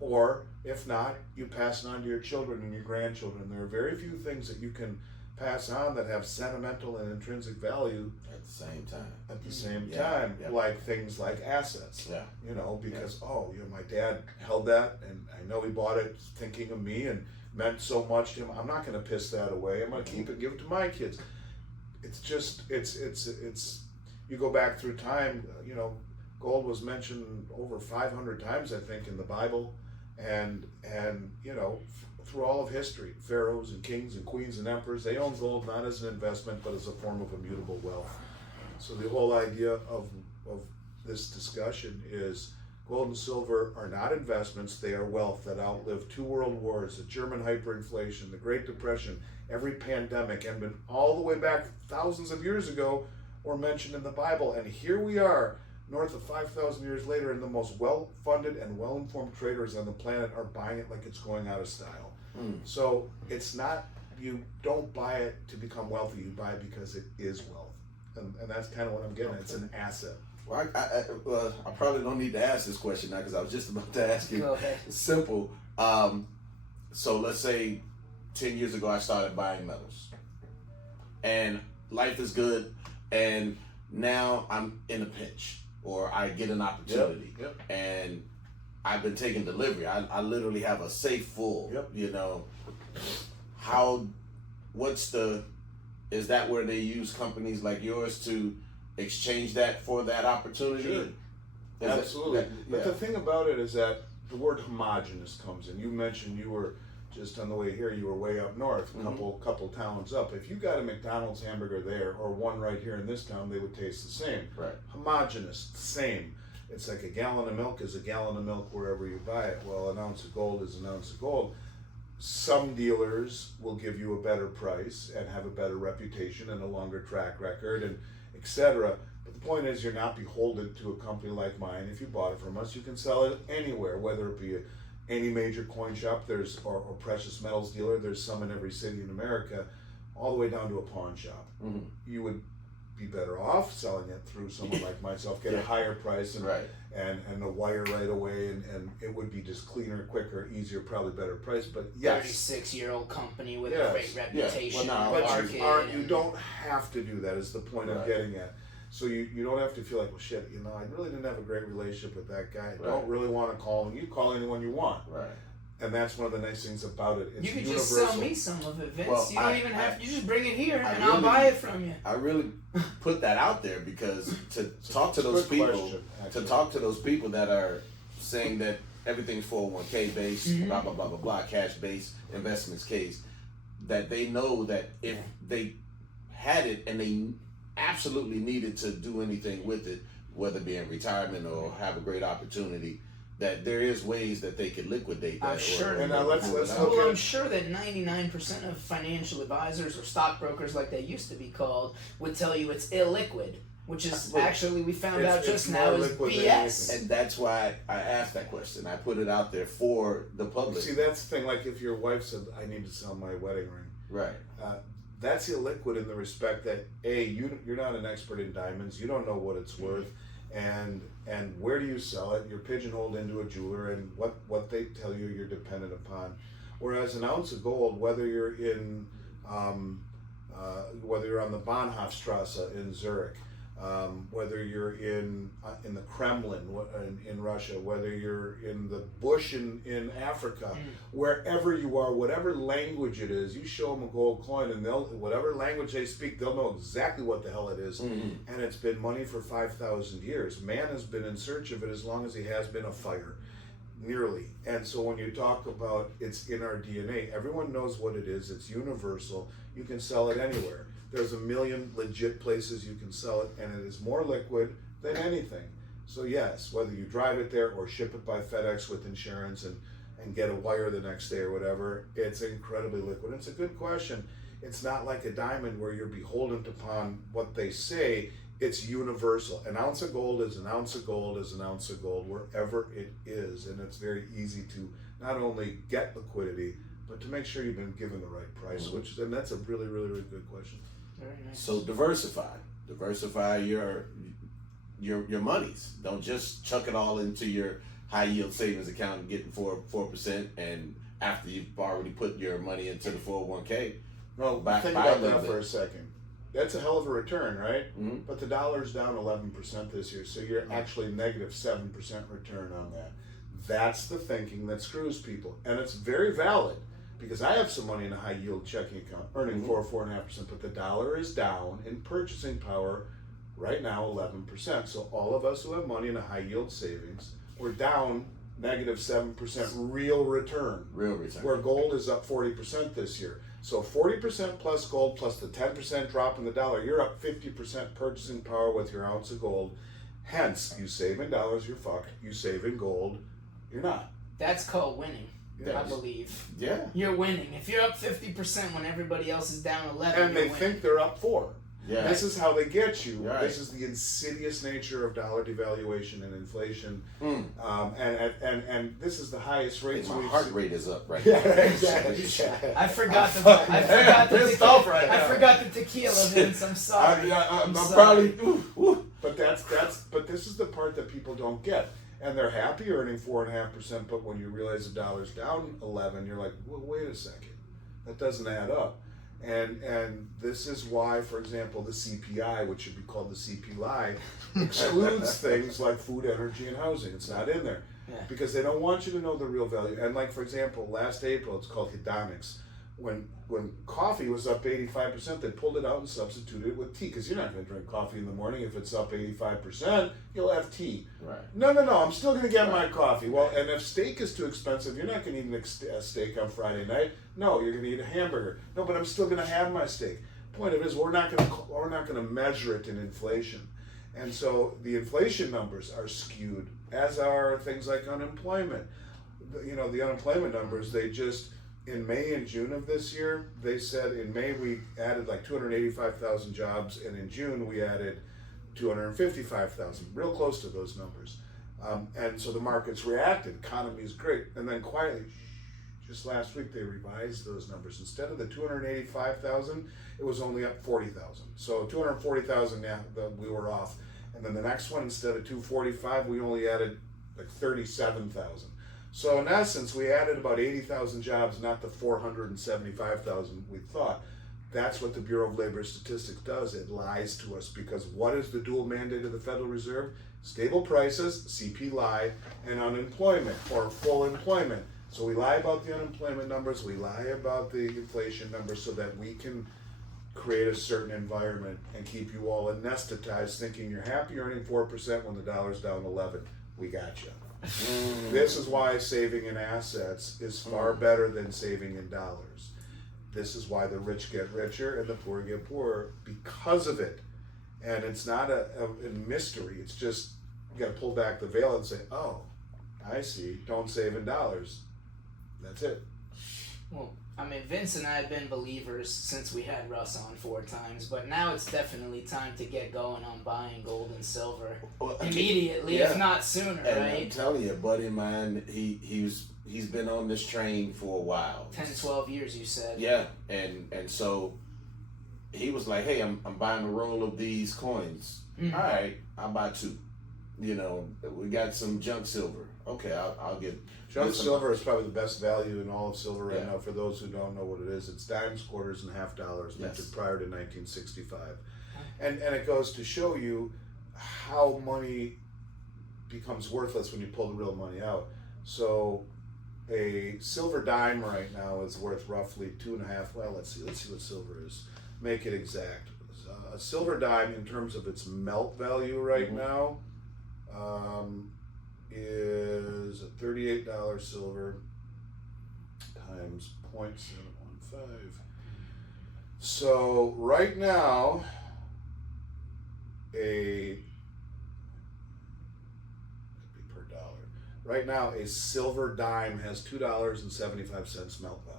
Or if not, you pass it on to your children and your grandchildren. There are very few things that you can pass on that have sentimental and intrinsic value at the same time. At the same time, like things like assets. Yeah. You know, because my dad held that, and I know he bought it thinking of me and meant so much to him. I'm not going to piss that away. I'm going to keep it, give it to my kids. It's just it's. You go back through time. You know, gold was mentioned over 500 times, I think, in the Bible, and you know. Through all of history, pharaohs and kings and queens and emperors, they owned gold not as an investment but as a form of immutable wealth. So the whole idea of this discussion is gold and silver are not investments, they are wealth that outlived 2 world wars, the German hyperinflation, the Great Depression, every pandemic, and been all the way back thousands of years ago were mentioned in the Bible. And here we are, north of 5,000 years later, and the most well-funded and well-informed traders on the planet are buying it like it's going out of style. So it's not, you don't buy it to become wealthy, you buy it because it is wealth. And that's kind of what I'm getting at. It's an asset. Well, I probably don't need to ask this question now because I was just about to ask you. Go ahead. Simple. So let's say 10 years ago I started buying metals. And life is good, and now I'm in a pinch, or I get an opportunity. And I've been taking delivery. I literally have a safe full. You know, is that where they use companies like yours to exchange that for that opportunity? Sure. Absolutely. But the thing about it is that the word homogenous comes in. You mentioned you were just on the way here, you were way up north, couple towns up. If you got a McDonald's hamburger there or one right here in this town, they would taste the same. Right. Homogenous, same. It's like a gallon of milk is a gallon of milk wherever you buy it. Well, an ounce of gold is an ounce of gold. Some dealers will give you a better price and have a better reputation and a longer track record, and etc. But the point is, you're not beholden to a company like mine. If you bought it from us, you can sell it anywhere, whether it be any major coin shop, or precious metals dealer. There's some in every city in America, all the way down to a pawn shop. You would be better off selling it through someone like myself, get a higher price and a wire right away, and it would be just cleaner, quicker, easier, probably better price. But yes, 36-year-old company with a great reputation. But you don't have to do that, is the point I'm getting at. So you don't have to feel like, well, shit, you know, I really didn't have a great relationship with that guy. I don't really want to call him. You call anyone you want. Right. And that's one of the nice things about it. It's you could universal. just sell me some of it, Vince. Well, you don't even have to. You just bring it here, and I'll buy it from you. I really put that out there because to talk to those people, that are saying that everything's 401k based, blah blah blah blah blah, cash based investments case, that they know that if they had it and they absolutely needed to do anything with it, whether it be in retirement or have a great opportunity, that there is ways that they could liquidate that. I'm sure. I'm sure that 99% of financial advisors or stockbrokers, like they used to be called, would tell you it's illiquid, which is actually, we found out just now, is BS. And that's why I asked that question. I put it out there for the public. See, that's the thing. Like if your wife said, "I need to sell my wedding ring," right? That's illiquid in the respect that you're not an expert in diamonds. You don't know what it's worth. And where do you sell it? You're pigeonholed into a jeweler, and what they tell you you're dependent upon. Whereas an ounce of gold, whether you're in whether you're on the Bahnhofstrasse in Zurich, whether you're in the Kremlin in Russia, whether you're in the bush in Africa, wherever you are, whatever language it is, you show them a gold coin, and whatever language they speak, they'll know exactly what the hell it is. And it's been money for 5,000 years. Man has been in search of it as long as he has been a fire. nearly. And so when you talk about it's in our DNA, everyone knows what it is. It's universal. You can sell it anywhere. There's a million legit places you can sell it, and it is more liquid than anything. So yes, whether you drive it there or ship it by FedEx with insurance and get a wire the next day or whatever, it's incredibly liquid. It's a good question. It's not like a diamond where you're beholden upon what they say. It's universal. An ounce of gold is an ounce of gold is an ounce of gold wherever it is, and it's very easy to not only get liquidity, but to make sure you've been given the right price. And that's a really, really, really good question. Very nice. So diversify your monies. Don't just chuck it all into your high yield savings account and getting 4%, and after you've already put your money into the 401k. No, think about that for a second. That's a hell of a return, right? Mm-hmm. But the dollar's down 11% this year, so you're actually negative 7% return on that. That's the thinking that screws people, and it's very valid. Because I have some money in a high yield checking account earning 4.5%, but the dollar is down in purchasing power right now 11%. So all of us who have money in a high yield savings, we're down negative 7% real return. Where gold is up 40% this year. So 40% plus gold plus the 10% drop in the dollar, you're up 50% purchasing power with your ounce of gold. Hence, you save in dollars, you're fucked. You save in gold, you're not. That's called winning. Yes. I believe. Yeah. You're winning. If you're up 50% when everybody else is down 11, and they think they're up 4. Yeah. This is how they get you. Right. This is the insidious nature of dollar devaluation and inflation. And this is the highest rates. My heart rate is up right now. now. Exactly. I forgot the tequila, Vince. I'm sorry. I'm sorry. probably. But this is the part that people don't get. And they're happy earning 4.5%, but when you realize the dollar's down 11, you're like, well, wait a second, that doesn't add up. And this is why, for example, the CPI, which should be called the CPI, excludes things like food, energy, and housing. It's not in there because they don't want you to know the real value. And like, for example, last April, it's called hedonics. When coffee was up 85%, they pulled it out and substituted it with tea, because you're not going to drink coffee in the morning if it's up 85%. You'll have tea. Right. No, I'm still going to get my coffee. Well, and if steak is too expensive, you're not going to eat a steak on Friday night. No, you're going to eat a hamburger. No, but I'm still going to have my steak. Point of it is, we're not going to measure it in inflation, and so the inflation numbers are skewed, as are things like unemployment. The unemployment numbers, they just. In May and June of this year, they said in May we added like 285,000 jobs, and in June we added 255,000, real close to those numbers. And so the markets reacted, economy is great. And then quietly, just last week, they revised those numbers. Instead of the 285,000, it was only up 40,000. So 240,000, we were off. And then the next one, instead of 245, we only added like 37,000. So in essence, we added about 80,000 jobs, not the 475,000 we thought. That's what the Bureau of Labor Statistics does. It lies to us, because what is the dual mandate of the Federal Reserve? Stable prices, CPI, and unemployment, or full employment. So we lie about the unemployment numbers, we lie about the inflation numbers, so that we can create a certain environment and keep you all anesthetized, thinking you're happy earning 4% when the dollar's down 11. We got you. This is why saving in assets is far better than saving in dollars. This is why the rich get richer and the poor get poorer, because of it. And it's not a mystery. It's just, you got to pull back the veil and say, oh, I see. Don't save in dollars. That's it. Well, I mean, Vince and I have been believers since we had Russ on 4 times, but now it's definitely time to get going on buying gold and silver immediately, if not sooner, and right? I'm telling you, a buddy of mine, he's been on this train for a while. 10, 12 years, you said. Yeah, and so he was like, hey, I'm buying a roll of these coins. Mm-hmm. All right, I'll buy 2. We got some junk silver. Okay, I'll get... Junk silver is probably the best value in all of silver right now. For those who don't know what it is, it's dimes, quarters, and half dollars, minted prior to 1965. And it goes to show you how money becomes worthless when you pull the real money out. So a silver dime right now is worth roughly 2.5. Well, let's see what silver is. Make it exact. A silver dime, in terms of its melt value right now, is 38 $8 silver times 0.715. So right now, right now, a silver dime has $2.75 melt value.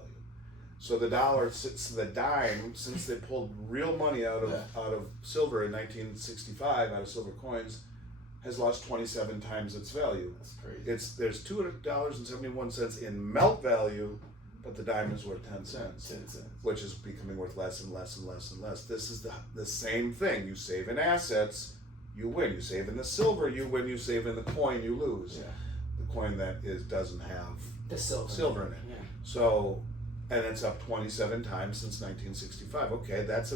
So the dollar, since they pulled real money out of silver in 1965, out of silver coins, has lost 27 times its value. That's crazy. There's $2.71 in melt value, but the dime is worth 10 cents. 10 cents. Which is becoming worth less and less and less and less. This is the same thing. You save in assets, you win. You save in the silver, you win. You save in the coin, you lose. Yeah. The coin that doesn't have the silver in it. Yeah. So, and it's up 27 times since 1965. Okay, that's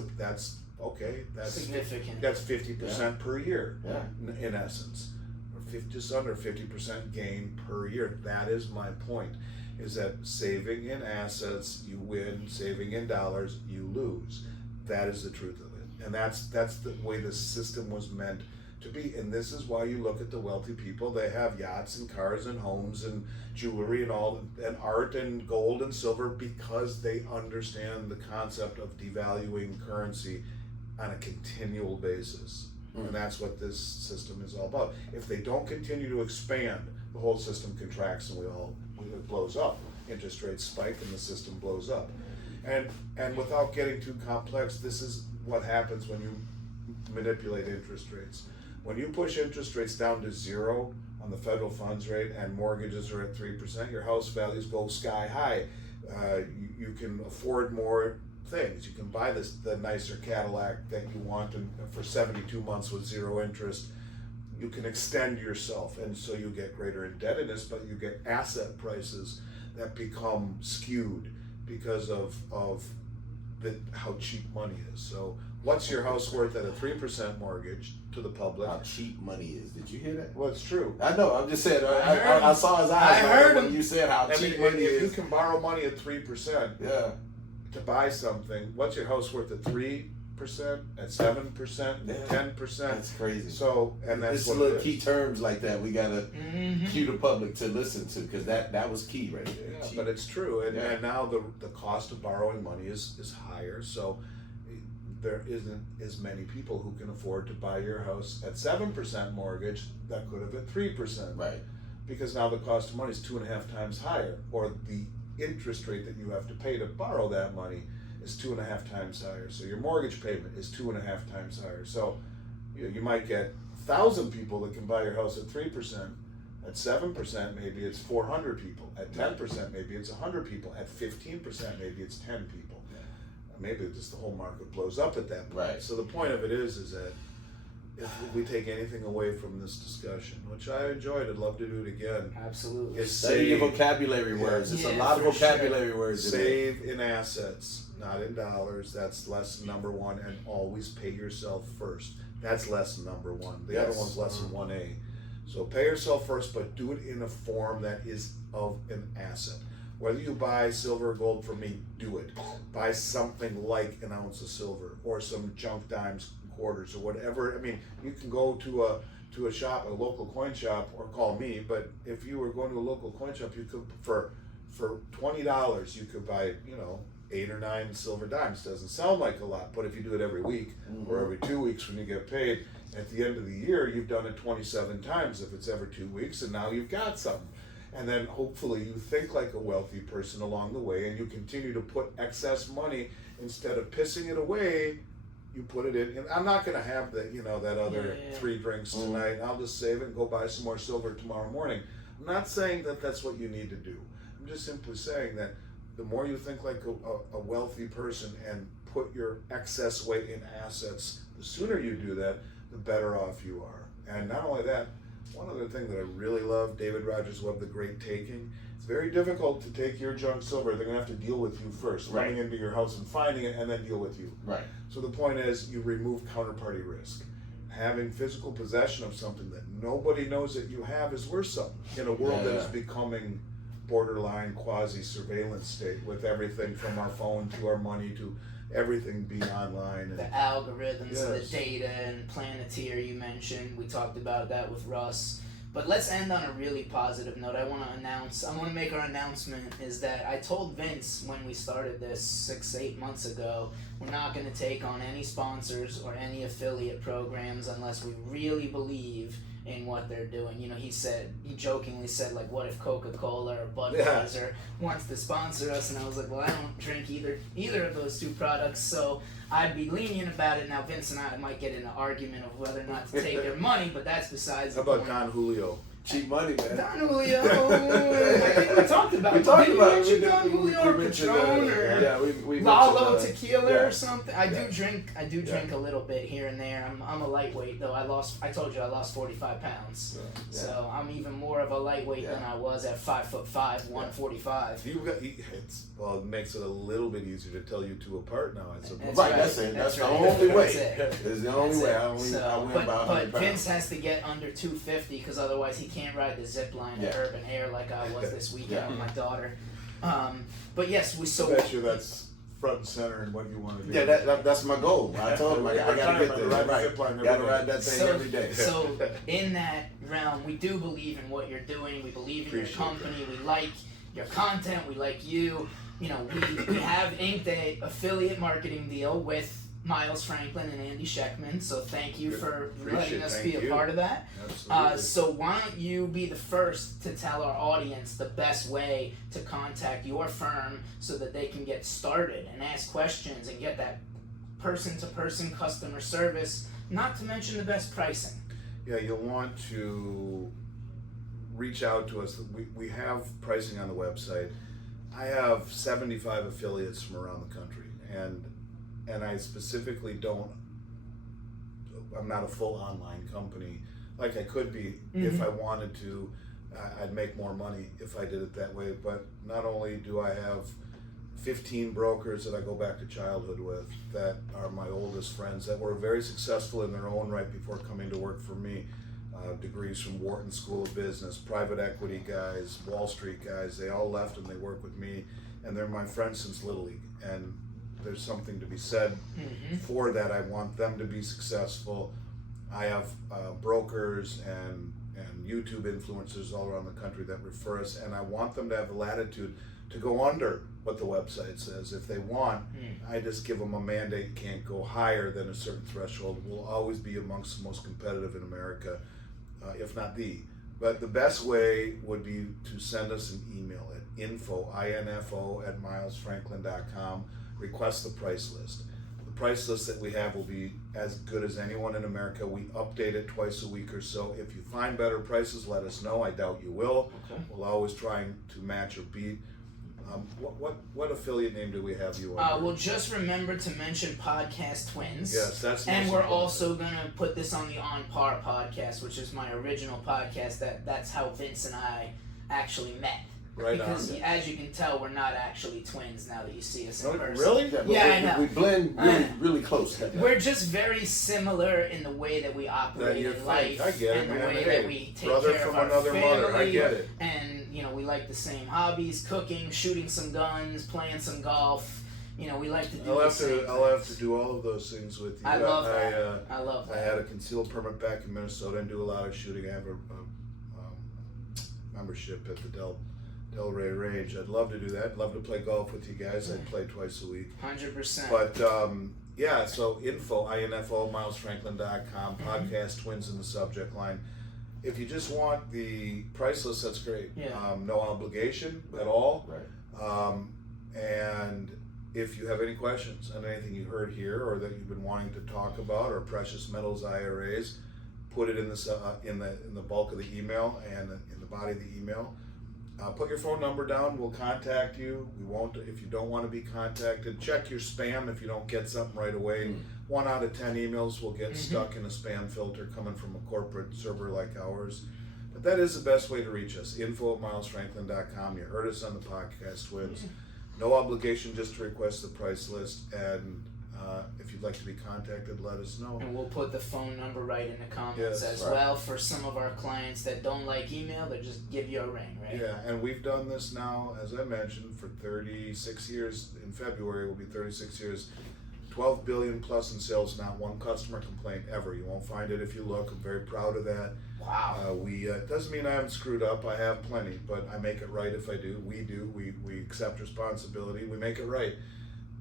significant. That's 50% per year. Yeah. In essence, or just under 50% gain per year. That is my point. Is that saving in assets you win, saving in dollars you lose. That is the truth of it, and that's the way the system was meant to be. And this is why you look at the wealthy people. They have yachts and cars and homes and jewelry and all, and art and gold and silver, because they understand the concept of devaluing currency on a continual basis. And that's what this system is all about. If they don't continue to expand, the whole system contracts and it blows up. Interest rates spike and the system blows up. And without getting too complex, this is what happens when you manipulate interest rates. When you push interest rates down to zero on the federal funds rate and mortgages are at 3%, your house values go sky high. You can afford more things. You can buy the nicer Cadillac that you want, and for 72 months with zero interest. You can extend yourself, and so you get greater indebtedness, but you get asset prices that become skewed because of how cheap money is. So what's your house worth at a 3% mortgage to the public? How cheap money is. Did you hear that? Well, it's true. I know, I'm just saying, I saw his eyes. I heard when him. you said how cheap money if is. you can borrow money at 3%, Yeah. to buy something, what's your house worth at 3%, at 7%, Yeah. 10%? That's crazy. So, and that's it's what little it is. key terms like that we gotta cue the public to listen to, because that was key right there. Yeah, Cheap. but it's true, and, Yeah. and now the cost of borrowing money is higher, so there isn't as many people who can afford to buy your house at 7% mortgage that could have at 3%. Right. Because now the cost of money is 2.5 times higher, or the interest rate that you have to pay to borrow that money is 2.5 times higher. So your mortgage payment is 2.5 times higher. So you might get 1,000 people that can buy your house at 3%. At 7%, maybe it's 400 people. At 10%, maybe it's 100 people. At 15%, maybe it's 10 people. Maybe just the whole market blows up at that point. Right. So the point of it is that if we take anything away from this discussion, which I enjoyed, I'd love to do it again. Absolutely. Is Study your save, vocabulary words. It's a Yeah, lot of for vocabulary words in there. save in assets, not in dollars. That's lesson number one. And always pay yourself first. That's lesson number one. The other Yes. one's lesson 1A. So pay yourself first, but do it in a form that is of an asset. Whether you buy silver or gold from me, do it. Buy something like an ounce of silver or some junk dimes, quarters, or whatever. I mean, you can go to a shop, a local coin shop, or call me. But if you were going to a local coin shop, you could for $20 you could buy 8 or 9 silver dimes. Doesn't sound like a lot, but if you do it every week or every 2 weeks when you get paid, at the end of the year you've done it 27 times if it's every 2 weeks, and now you've got something. And then hopefully you think like a wealthy person along the way, and you continue to put excess money, instead of pissing it away, you put it in. And I'm not going to have that other 3 drinks tonight. I'll just save it and go buy some more silver tomorrow morning. I'm not saying that that's what you need to do. I'm just simply saying that the more you think like a wealthy person and put your excess weight in assets, the sooner you do that, the better off you are. And not only that, one other thing that I really love, David Rogers' Web, The Great Taking. It's very difficult to take your junk silver. They're going to have to deal with you first, coming into your house and finding it, and then deal with you. Right. So the point is, you remove counterparty risk. Having physical possession of something that nobody knows that you have is worth something in a world that is becoming borderline quasi-surveillance state, with everything from our phone to our money to everything being online. And the algorithms and the data and Planeteer you mentioned. We talked about that with Russ. But let's end on a really positive note. I want to make our announcement is that I told Vince when we started this 6-8 months ago, we're not going to take on any sponsors or any affiliate programs unless we really believe in what they're doing. You know, he jokingly said, like, what if Coca-Cola or Budweiser wants to sponsor us? And I was like, well, I don't drink either of those two products, so I'd be lenient about it. Now, Vince and I might get in an argument of whether or not to take their money, but that's besides the point. How about Don Julio? Cheap money, man. Don Julio. I think we talked about it. Did we mention Don Julio or Patron or Lalo tequila or something? I do drink a little bit here and there. I'm a lightweight though. I told you I lost 45 pounds. So I'm even more of a lightweight than I was at 5'5", 145. It makes it a little bit easier to tell you two apart now. That's the only way. It's the only way. I win about 100 pounds. But Vince has to get under 250 because otherwise he can't ride the zip line at Urban Air like I was this weekend with my daughter. But yes, I bet you that's front and center in what you want to do. Yeah, that's my goal. I told him I got to get there. Got to ride that thing every day. So in that realm, we do believe in what you're doing. We believe in your company. We like your content. We like you. You know, we have inked a affiliate marketing deal with Miles Franklin and Andy Schectman, so thank you for letting us be a part of that. So why don't you be the first to tell our audience the best way to contact your firm so that they can get started and ask questions and get that person-to-person customer service, not to mention the best pricing. Yeah, you'll want to reach out to us. We have pricing on the website. I have 75 affiliates from around the country, and I specifically I'm not a full online company like I could be. If I wanted to. I'd make more money if I did it that way. But not only do I have 15 brokers that I go back to childhood with that are my oldest friends that were very successful in their own right before coming to work for me. Degrees from Wharton School of Business, private equity guys, Wall Street guys, they all left and they work with me, and they're my friends since Little League. And there's something to be said for that. I want them to be successful. I have brokers and YouTube influencers all around the country that refer us, and I want them to have the latitude to go under what the website says. If they want, I just give them a mandate, can't go higher than a certain threshold. We'll always be amongst the most competitive in America, if not the. But the best way would be to send us an email at info at milesfranklin.com. Request the price list. The price list that we have will be as good as anyone in America. We update it twice a week or so. If you find better prices, let us know. I doubt you will. Okay. We'll always try to match or beat. What affiliate name do we have you on? Well, just remember to mention Podcast Twins. Yes, that's. And we're also gonna put this on the On Par podcast, which is my original podcast. That's how Vince and I actually met. Right because on. As you can tell, we're not actually twins now that you see us in person. Really? Yeah, I know. We blend really close. We're just very similar in the way that we operate in life. I get and it, the way that we take brother care from of our another family. mother. I get it. And we like the same hobbies: cooking, shooting some guns, playing some golf. We like to do. I'll have to do all of those things with you. I love that. I love that. I had a concealed permit back in Minnesota and do a lot of shooting. I have a membership at the Delray Range. I'd love to do that. I'd love to play golf with you guys. I'd play twice a week. 100%. But so info milesfranklin.com, podcast Twins in the subject line. If you just want the price list, that's great. Yeah. No obligation at all. Right. And if you have any questions on anything you heard here or that you've been wanting to talk about, or precious metals IRAs, put it in the bulk of the email and in the body of the email. Put your phone number down. We'll contact you. We won't if you don't want to be contacted. Check your spam if you don't get something right away. 1 out of 10 emails will get stuck in a spam filter coming from a corporate server like ours. But that is the best way to reach us. info at milesfranklin.com. You heard us on the podcast Twins. No obligation, just to request the price list. And if you'd like to be contacted, let us know. And we'll put the phone number right in the comments well for some of our clients that don't like email. They just give you a ring, right? Yeah, and we've done this now, as I mentioned, for 36 years. In February will be 36 years. 12 billion plus in sales, not one customer complaint ever. You won't find it if you look. I'm very proud of that. Wow. It doesn't mean I haven't screwed up. I have plenty, but I make it right if I do. We do. We accept responsibility. We make it right.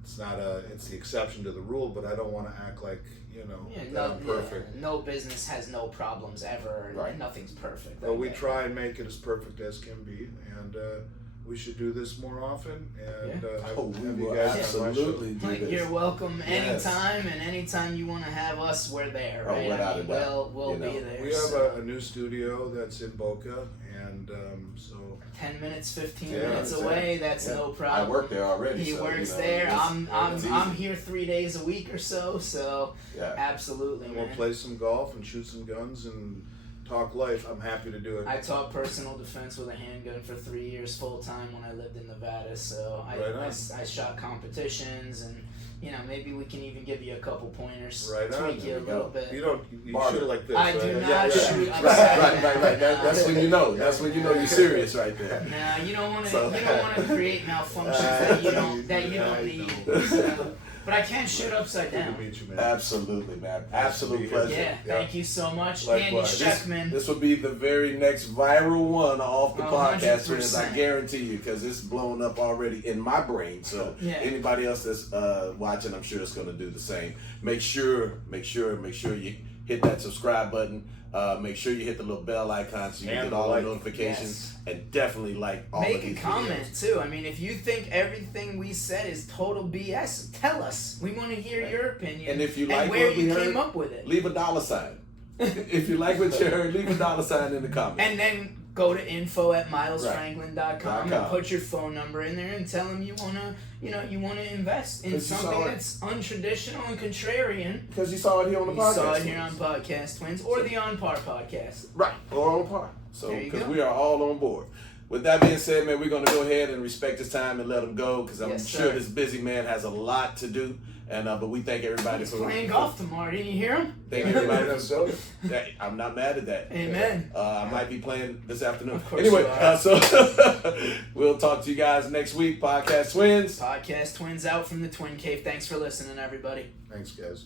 It's the exception to the rule, but I don't want to act like, that I'm perfect. No business has no problems ever. Right. Nothing's perfect. But we try and make it as perfect as can be, and we should do this more often. And have we you will guys on my show. absolutely do this. You're welcome Yes. anytime, and anytime you want to have us, we're there. Oh, Right? without a doubt. We'll be there. We have a new studio that's in Boca, and so 10 minutes, 15 Yeah, minutes that's away. That's no problem. I work there already. He so, works there. it's I'm easy. here 3 days a week or so. So Yeah. absolutely, and we'll man. play some golf and shoot some guns and talk life. I'm happy to do it. I taught personal defense with a handgun for 3 years full time when I lived in Nevada. So Right on. I shot competitions, and maybe we can even give you a couple pointers, Right on. tweak you a There we little bit. You Barter. shoot like this. I right? do not Yeah, yeah. shoot Right, upside right. down. That's when you know. That's when you know you're serious right there. No, you don't want to. So- You don't want to create malfunctions that you don't I need. know. So, but I can shoot upside Good to down. meet you, man. Absolutely, man. Absolute Yeah. pleasure. Yeah, thank you so much, Likewise. Andy Schectman. This will be the very next viral one off the podcast, 100%. I guarantee you, because it's blown up already in my brain. So Yeah. anybody else that's watching, I'm sure it's going to do the same. Make sure you hit that subscribe button. Make sure you hit the little bell icon so you And get all the like. notifications, and definitely like all of Make a these comment videos. too. I mean, if you think everything we said is total BS, tell us. We want to hear your opinion And if you and like where what we you heard, came up with it. Leave a $sign. If you like what you heard, leave a $sign in the comments. And then go to info@milesfranklin.com Right. and put your phone number in there and tell them you wanna invest in Because you something saw it. that's untraditional and contrarian. Because you saw it here on the You podcast. saw it here on Podcast Twins or the On Par podcast. Right, or on par. So, There you because go. we are all on board. With that being said, man, we're going to go ahead and respect his time and let him go, because I'm Yes, sure sir. this busy man has a lot to do. And but we thank everybody He's for playing golf tomorrow. Didn't you hear him? Thank everybody for I'm not mad at that. Amen. I might be playing this afternoon. Of course Anyway, you are. so we'll talk to you guys next week. Podcast Twins. Podcast Twins out from the Twin Cave. Thanks for listening, everybody. Thanks, guys.